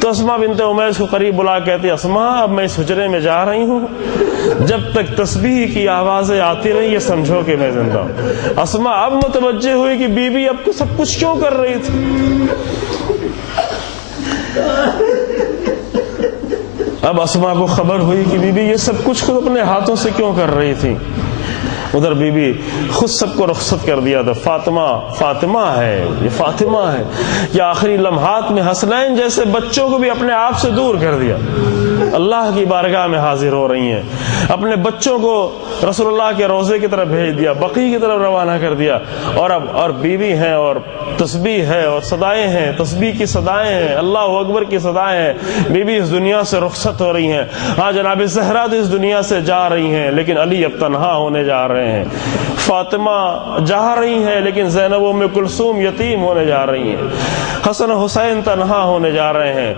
تو اسماء بنت امیس کو قریب بلا کہتی ہے, اسماء اب میں اس حجرے میں جا رہی ہوں, جب تک تسبیح کی آوازیں آتی رہی یہ سمجھو کہ میں زندہ ہوں. اسماء اب متوجہ ہوئی کہ بیوی اب سب کچھ کیوں کر رہی تھی. اب اسماء کو خبر ہوئی کہ بیوی یہ سب کچھ خود اپنے ہاتھوں سے کیوں کر رہی تھی. ادھر بیوی خود سب کو رخصت کر دیا تھا. فاطمہ ہے, یہ فاطمہ ہے. یہ آخری لمحات میں حسنین جیسے بچوں کو بھی اپنے آپ سے دور کر دیا, اللہ کی بارگاہ میں حاضر ہو رہی ہیں. اپنے بچوں کو رسول اللہ کے روضے کی طرف بھیج دیا, بقیع کی طرف روانہ کر دیا. اور بیوی ہیں اور تسبیح ہے اور صدائیں ہیں, تسبیح کی صدائیں ہیں, اللہ اکبر کی صدائیں ہیں. بیوی اس دنیا سے رخصت ہو رہی ہیں. ہاں جناب زہرا تو اس دنیا سے جا رہی ہیں, لیکن علی اب تنہا ہونے جا رہے ہیں. فاطمہ جا رہی ہیں, لیکن زینب ام کلثوم یتیم ہونے جا رہی ہیں. حسن حسین تنہا ہونے جا رہے ہیں.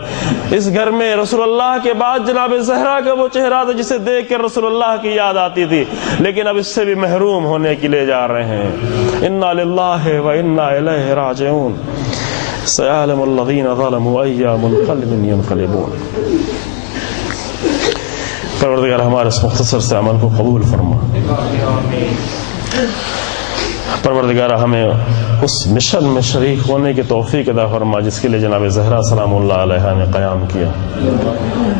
اس گھر میں رسول اللہ کے بعد جناب زہرا کا وہ چہرہ تھا جسے دیکھ کر رسول اللہ کی یاد آتی تھی, لیکن اب اس سے بھی محروم ہونے کے لیے جا رہے ہیں. انا للہ و انا الیہ راجعون. سیعلم الذین ظلموا ای منقلب ینقلبون. پروردگار ہمارے اس مختصر سے عمل کو قبول فرما. پروردگار ہمیں اس مشن میں شریک ہونے کی توفیق عطا فرما جس کے لیے جناب زہرا سلام اللہ علیہ نے قیام کیا.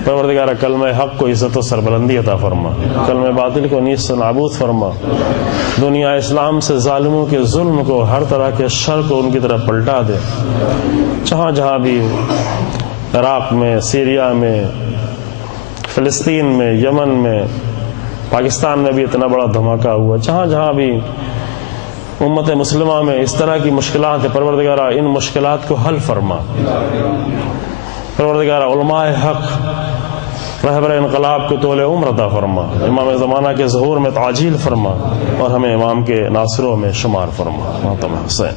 پروردگار کلمہ حق کو عزت و سربلندی عطا فرما, کلمہ باطل کو نیست و نابود فرما. دنیا اسلام سے ظالموں کے ظلم کو, ہر طرح کے شر کو ان کی طرف پلٹا دے. جہاں جہاں بھی عراق میں, سیریا میں, فلسطین میں, یمن میں, پاکستان میں بھی اتنا بڑا دھماکہ ہوا, جہاں جہاں بھی امت مسلمہ میں اس طرح کی مشکلات ہیں, پروردگارہ ان مشکلات کو حل فرما. پروردگارہ علماء حق رہبر انقلاب کو طول عمر عطا فرما, امام زمانہ کے ظہور میں تعجیل فرما, اور ہمیں امام کے ناصروں میں شمار فرما. ماتم حسین.